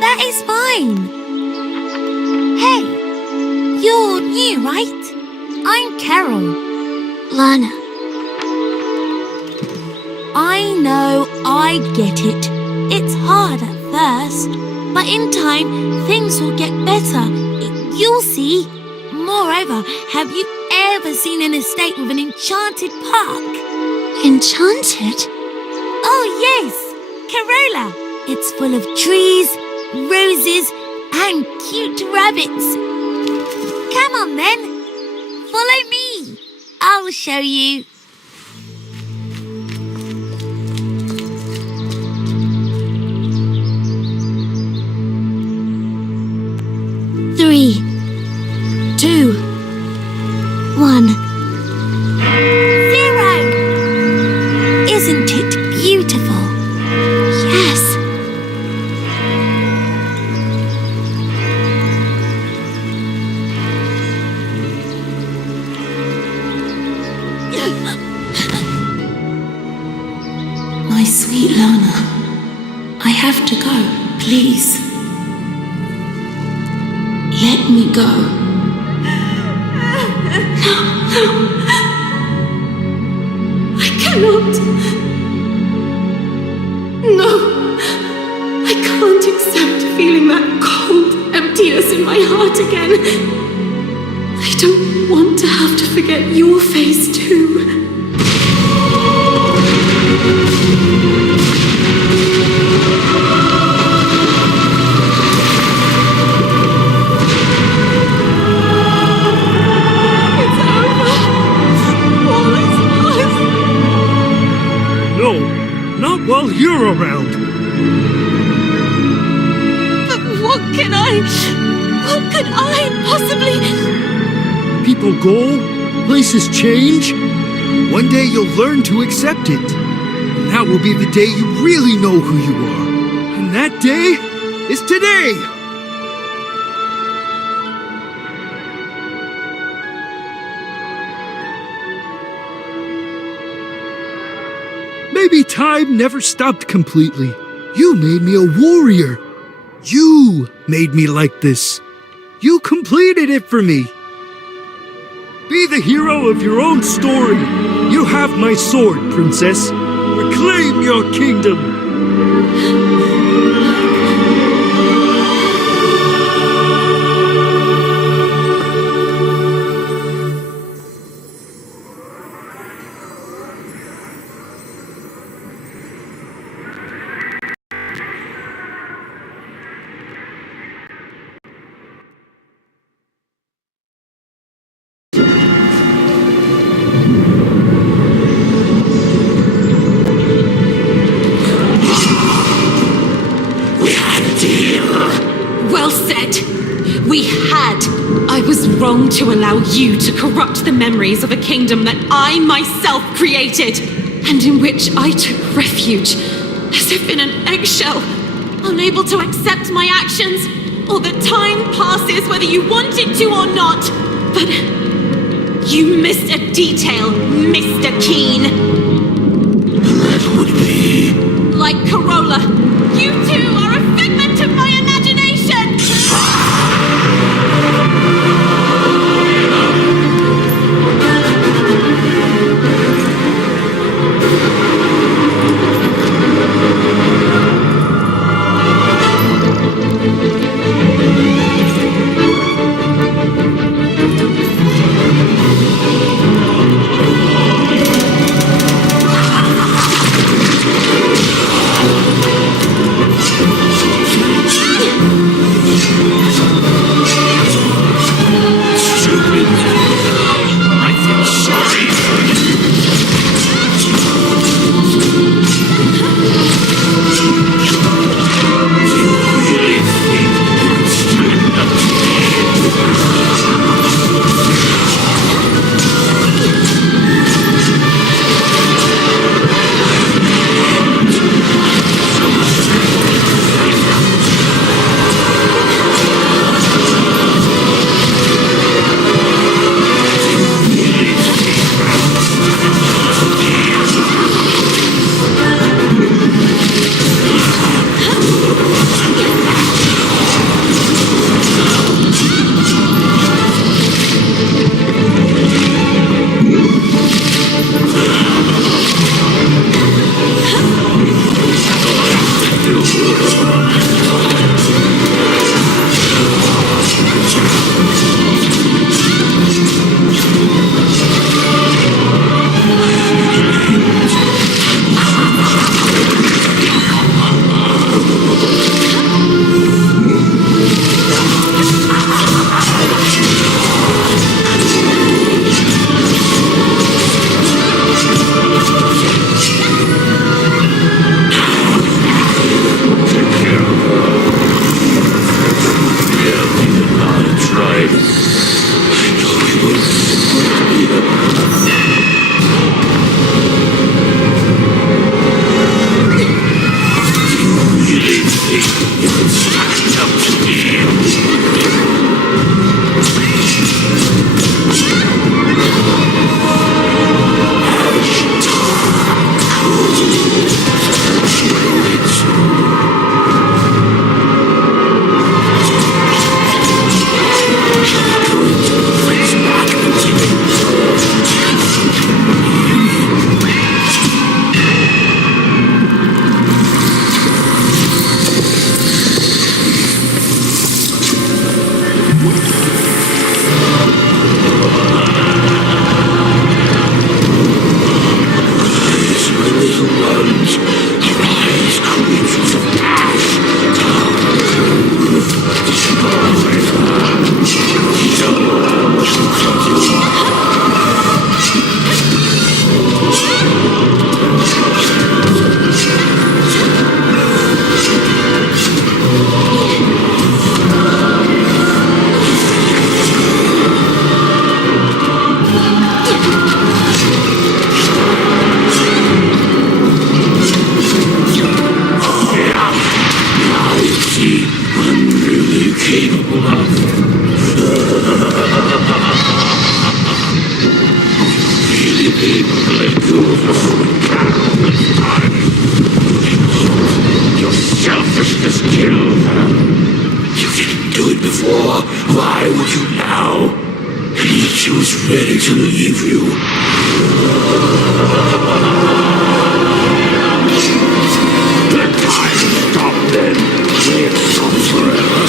that is fine. Hey, you're new, right? I'm Carole. Lana. I know, I get it. It's hard at first, but in time, things will get better. You'll see. Moreover, have you ever seen an estate with an enchanted park? Enchanted? Oh, yes, Carole. It's full of trees, roses, and cute rabbits. Come on then. Follow me. I'll show you. Three, 2, 1. 0. Isn't it beautiful? Yes. My sweet Lana, I have to go, please. Let me go. No. I cannot. No. I can't accept feeling that cold emptiness in my heart again. I don't want to have to forget your face too. Not while you're around. But what could I possibly... People go, places change. One day you'll learn to accept it. And that will be the day you really know who you are. And that day is today. Maybe time never stopped completely. You made me a warrior. You made me like this. You completed it for me. Be the hero of your own story. You have my sword, princess. Reclaim your kingdom. Well said. We had. I was wrong to allow you to corrupt the memories of a kingdom that I myself created, and in which I took refuge, as if in an eggshell, unable to accept my actions, or that time passes whether you wanted to or not. But you missed a detail, Mr. Keen. That would be... Like Carole, you too are a figment of my imagination! you now, and he was ready to leave you. The time stopped then. It's not forever.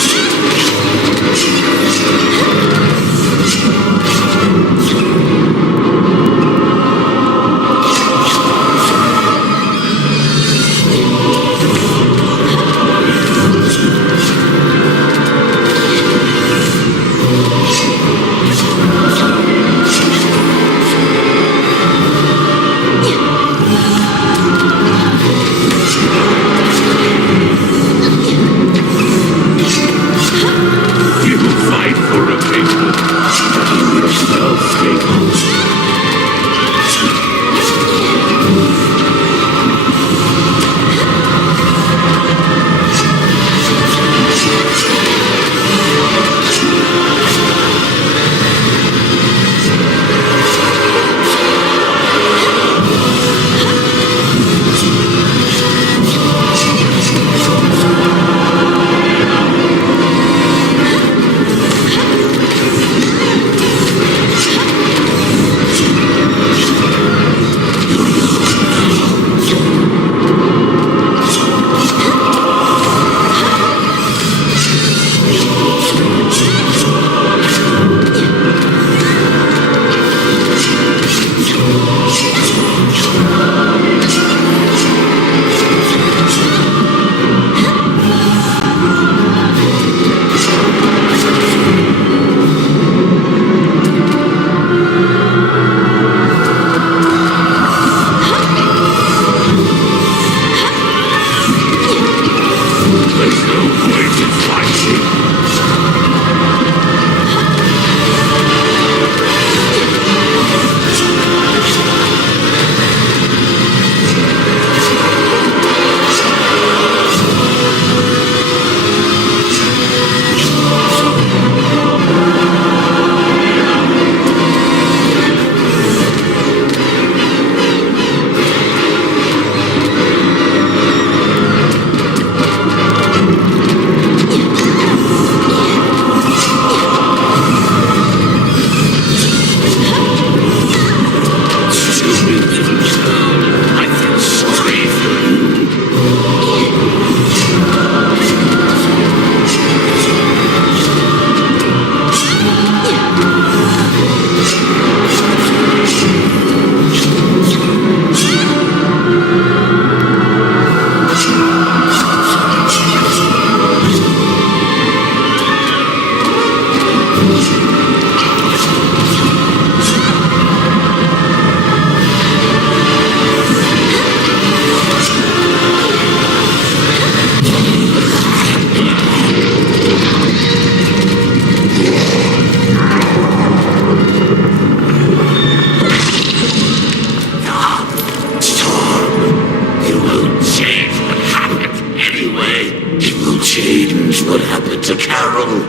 Change what happened to Carole.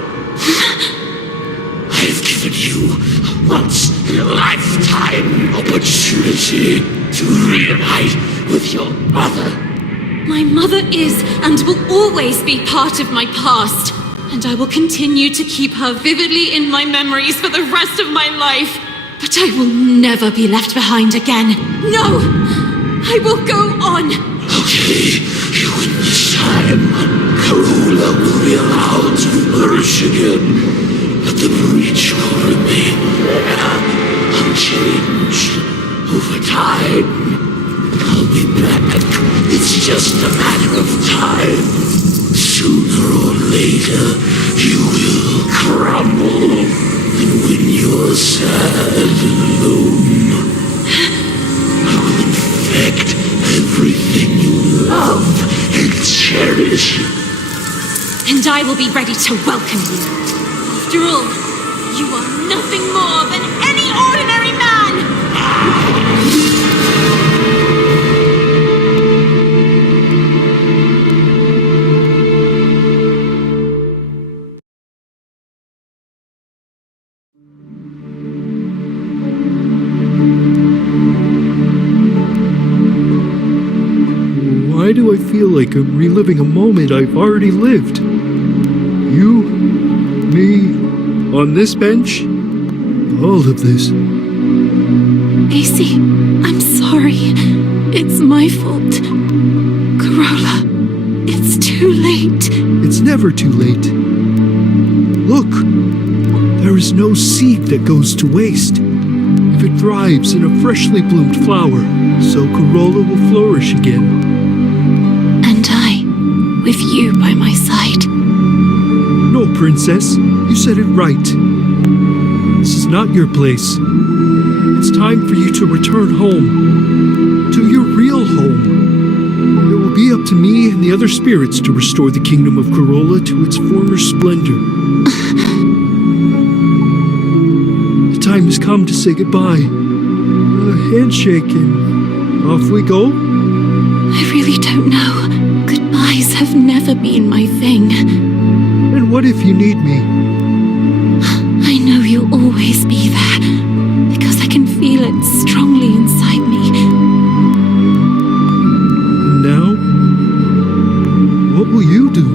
I've given you a once-in-a-lifetime opportunity to reunite with your mother. My mother is and will always be part of my past, and I will continue to keep her vividly in my memories for the rest of my life. But I will never be left behind again. No! I will go on! Okay, you win this time. Carole will be allowed to flourish again, but the breach will remain there, unchanged, over time. I'll be back. It's just a matter of time. Sooner or later, you will crumble, and when you're sad and alone, I will infect everything you love and cherish. And I will be ready to welcome you. After all, you are nothing more than any ordinary man! Why do I feel like I'm reliving a moment I've already lived? You, me, On this bench? All of this. Pacey, I'm sorry. It's my fault. Carola, it's too late. It's never too late. Look, there is no seed that goes to waste. If it thrives in a freshly bloomed flower, so Carola will flourish again. And I, with you by my side. No, Princess, you said it right. This is not your place. It's time for you to return home. To your real home. It will be up to me and the other spirits to restore the kingdom of Carola to its former splendor. The time has come to say goodbye. A handshake and off we go? I really don't know. Goodbyes have never been my thing. And what if you need me? I know you'll always be there, because I can feel it strongly inside me. And now? What will you do?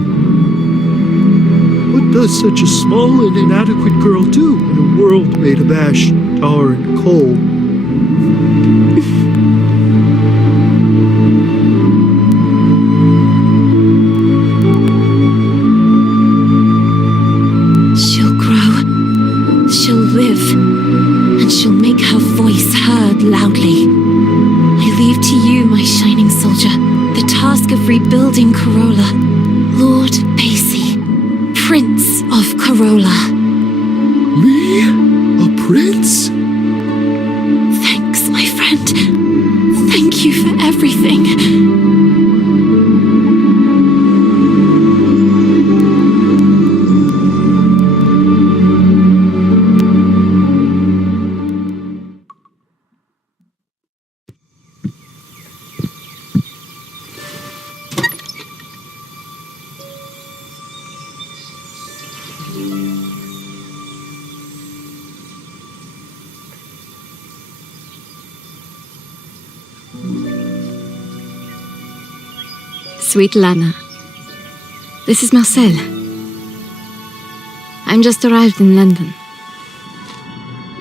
What does such a small and inadequate girl do in a world made of ash, tar, and coal? She'll grow, she'll live, and she'll make her voice heard loudly. I leave to you, my shining soldier, the task of rebuilding Carola. Lord Pacey, Prince of Carola. Me? A prince? Thanks, my friend. Thank you for everything. Sweet Lana, this is Marcel. I'm just arrived in London.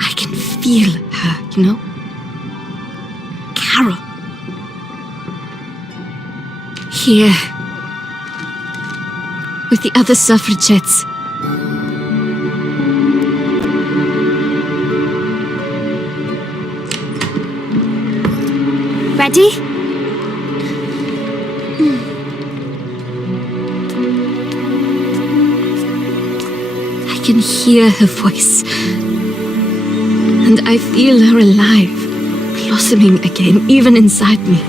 I can feel her, you know? Carole. Here. With the other suffragettes. Ready? I can hear her voice. And I feel her alive, blossoming again, even inside me.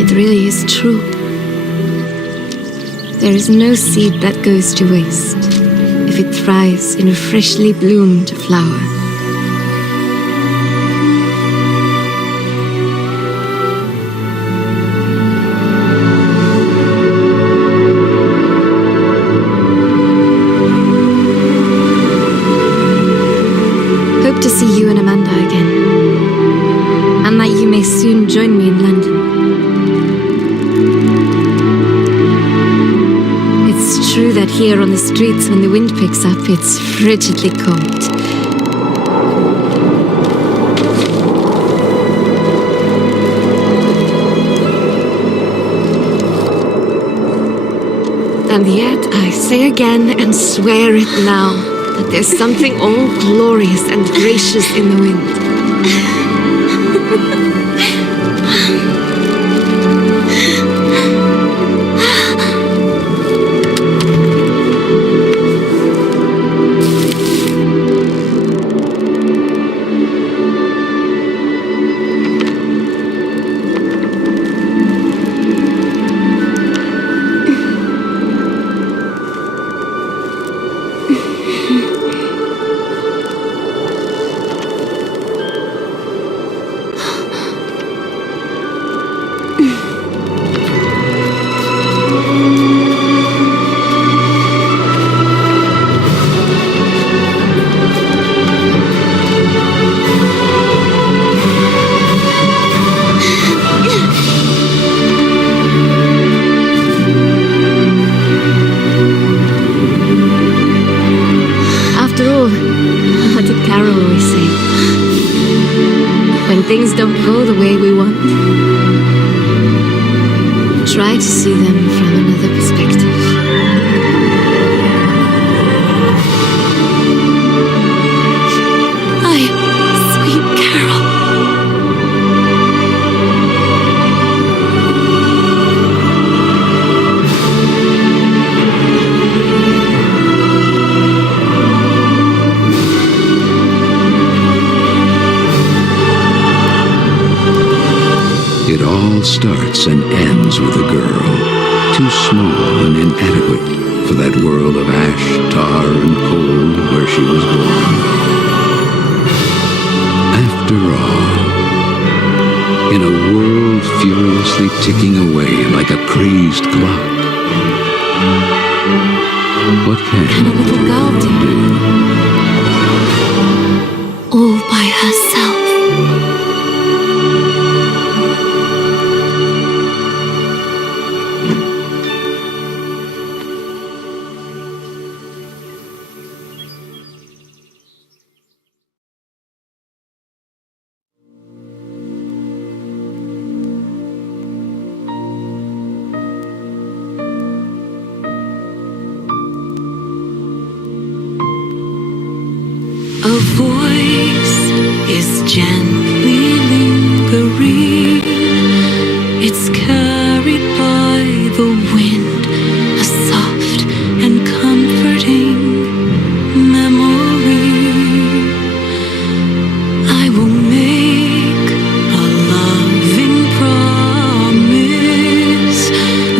It really is true. There is no seed that goes to waste if it thrives in a freshly bloomed flower. Hope to see you and Amanda again, and that you may soon join me in London. It's true that here on the streets, when the wind picks up, it's frigidly cold. And yet I say again and swear it now, that there's something all glorious and gracious in the wind. when things don't go the way we want. Try to see them from another perspective. Sweet Carole. It all starts and ends with a girl, too small and inadequate for that world of ash, tar, and coal where she was born. After all, in a world furiously ticking away like a crazed clock, what can a little girl do? All by herself. A voice is gently lingering. It's carried by the wind, a soft and comforting memory. I will make a loving promise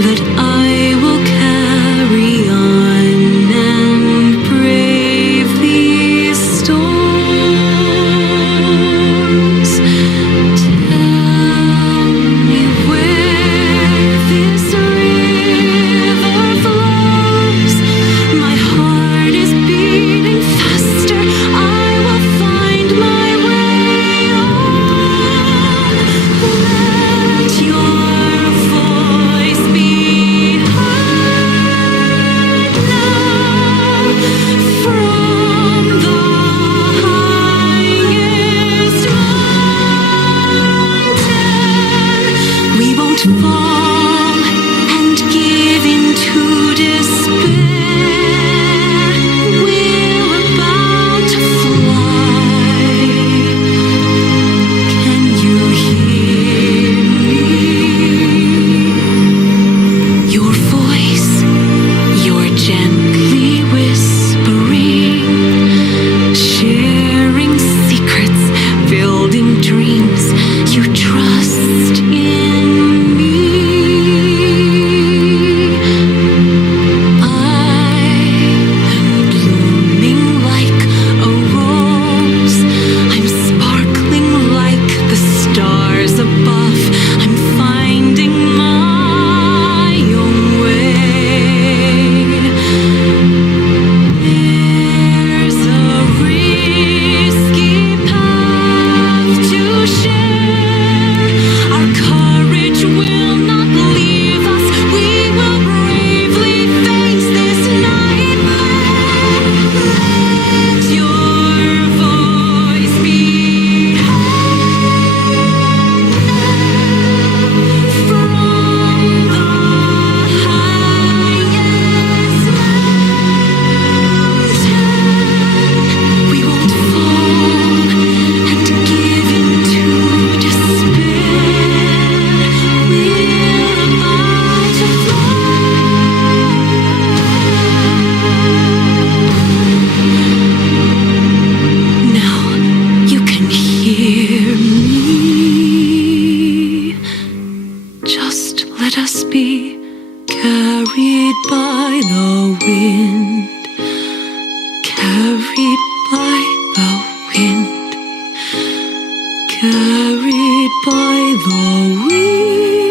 that I will carry on and brave these storms. Tell me where this river flows. My heart is beating faster. I will find my way on. Let your voice be heard now from the highest mountain. We won't fall and give into despair. We're about to fly. Can you hear me? Your voice, you're gently whispering, sharing secrets, building dreams. You trust in me. I am blooming like a rose. I'm sparkling like the stars above. I'm finding my own way. There's a risky path to share. Our courage will not leave us. We will bravely face this nightmare. Let your voice be heard from the highest mountain. We won't fall and give into despair. We're about to fly. Now you can hear me. Just let us be carried by the wind, carried by the wind, carried by the wind.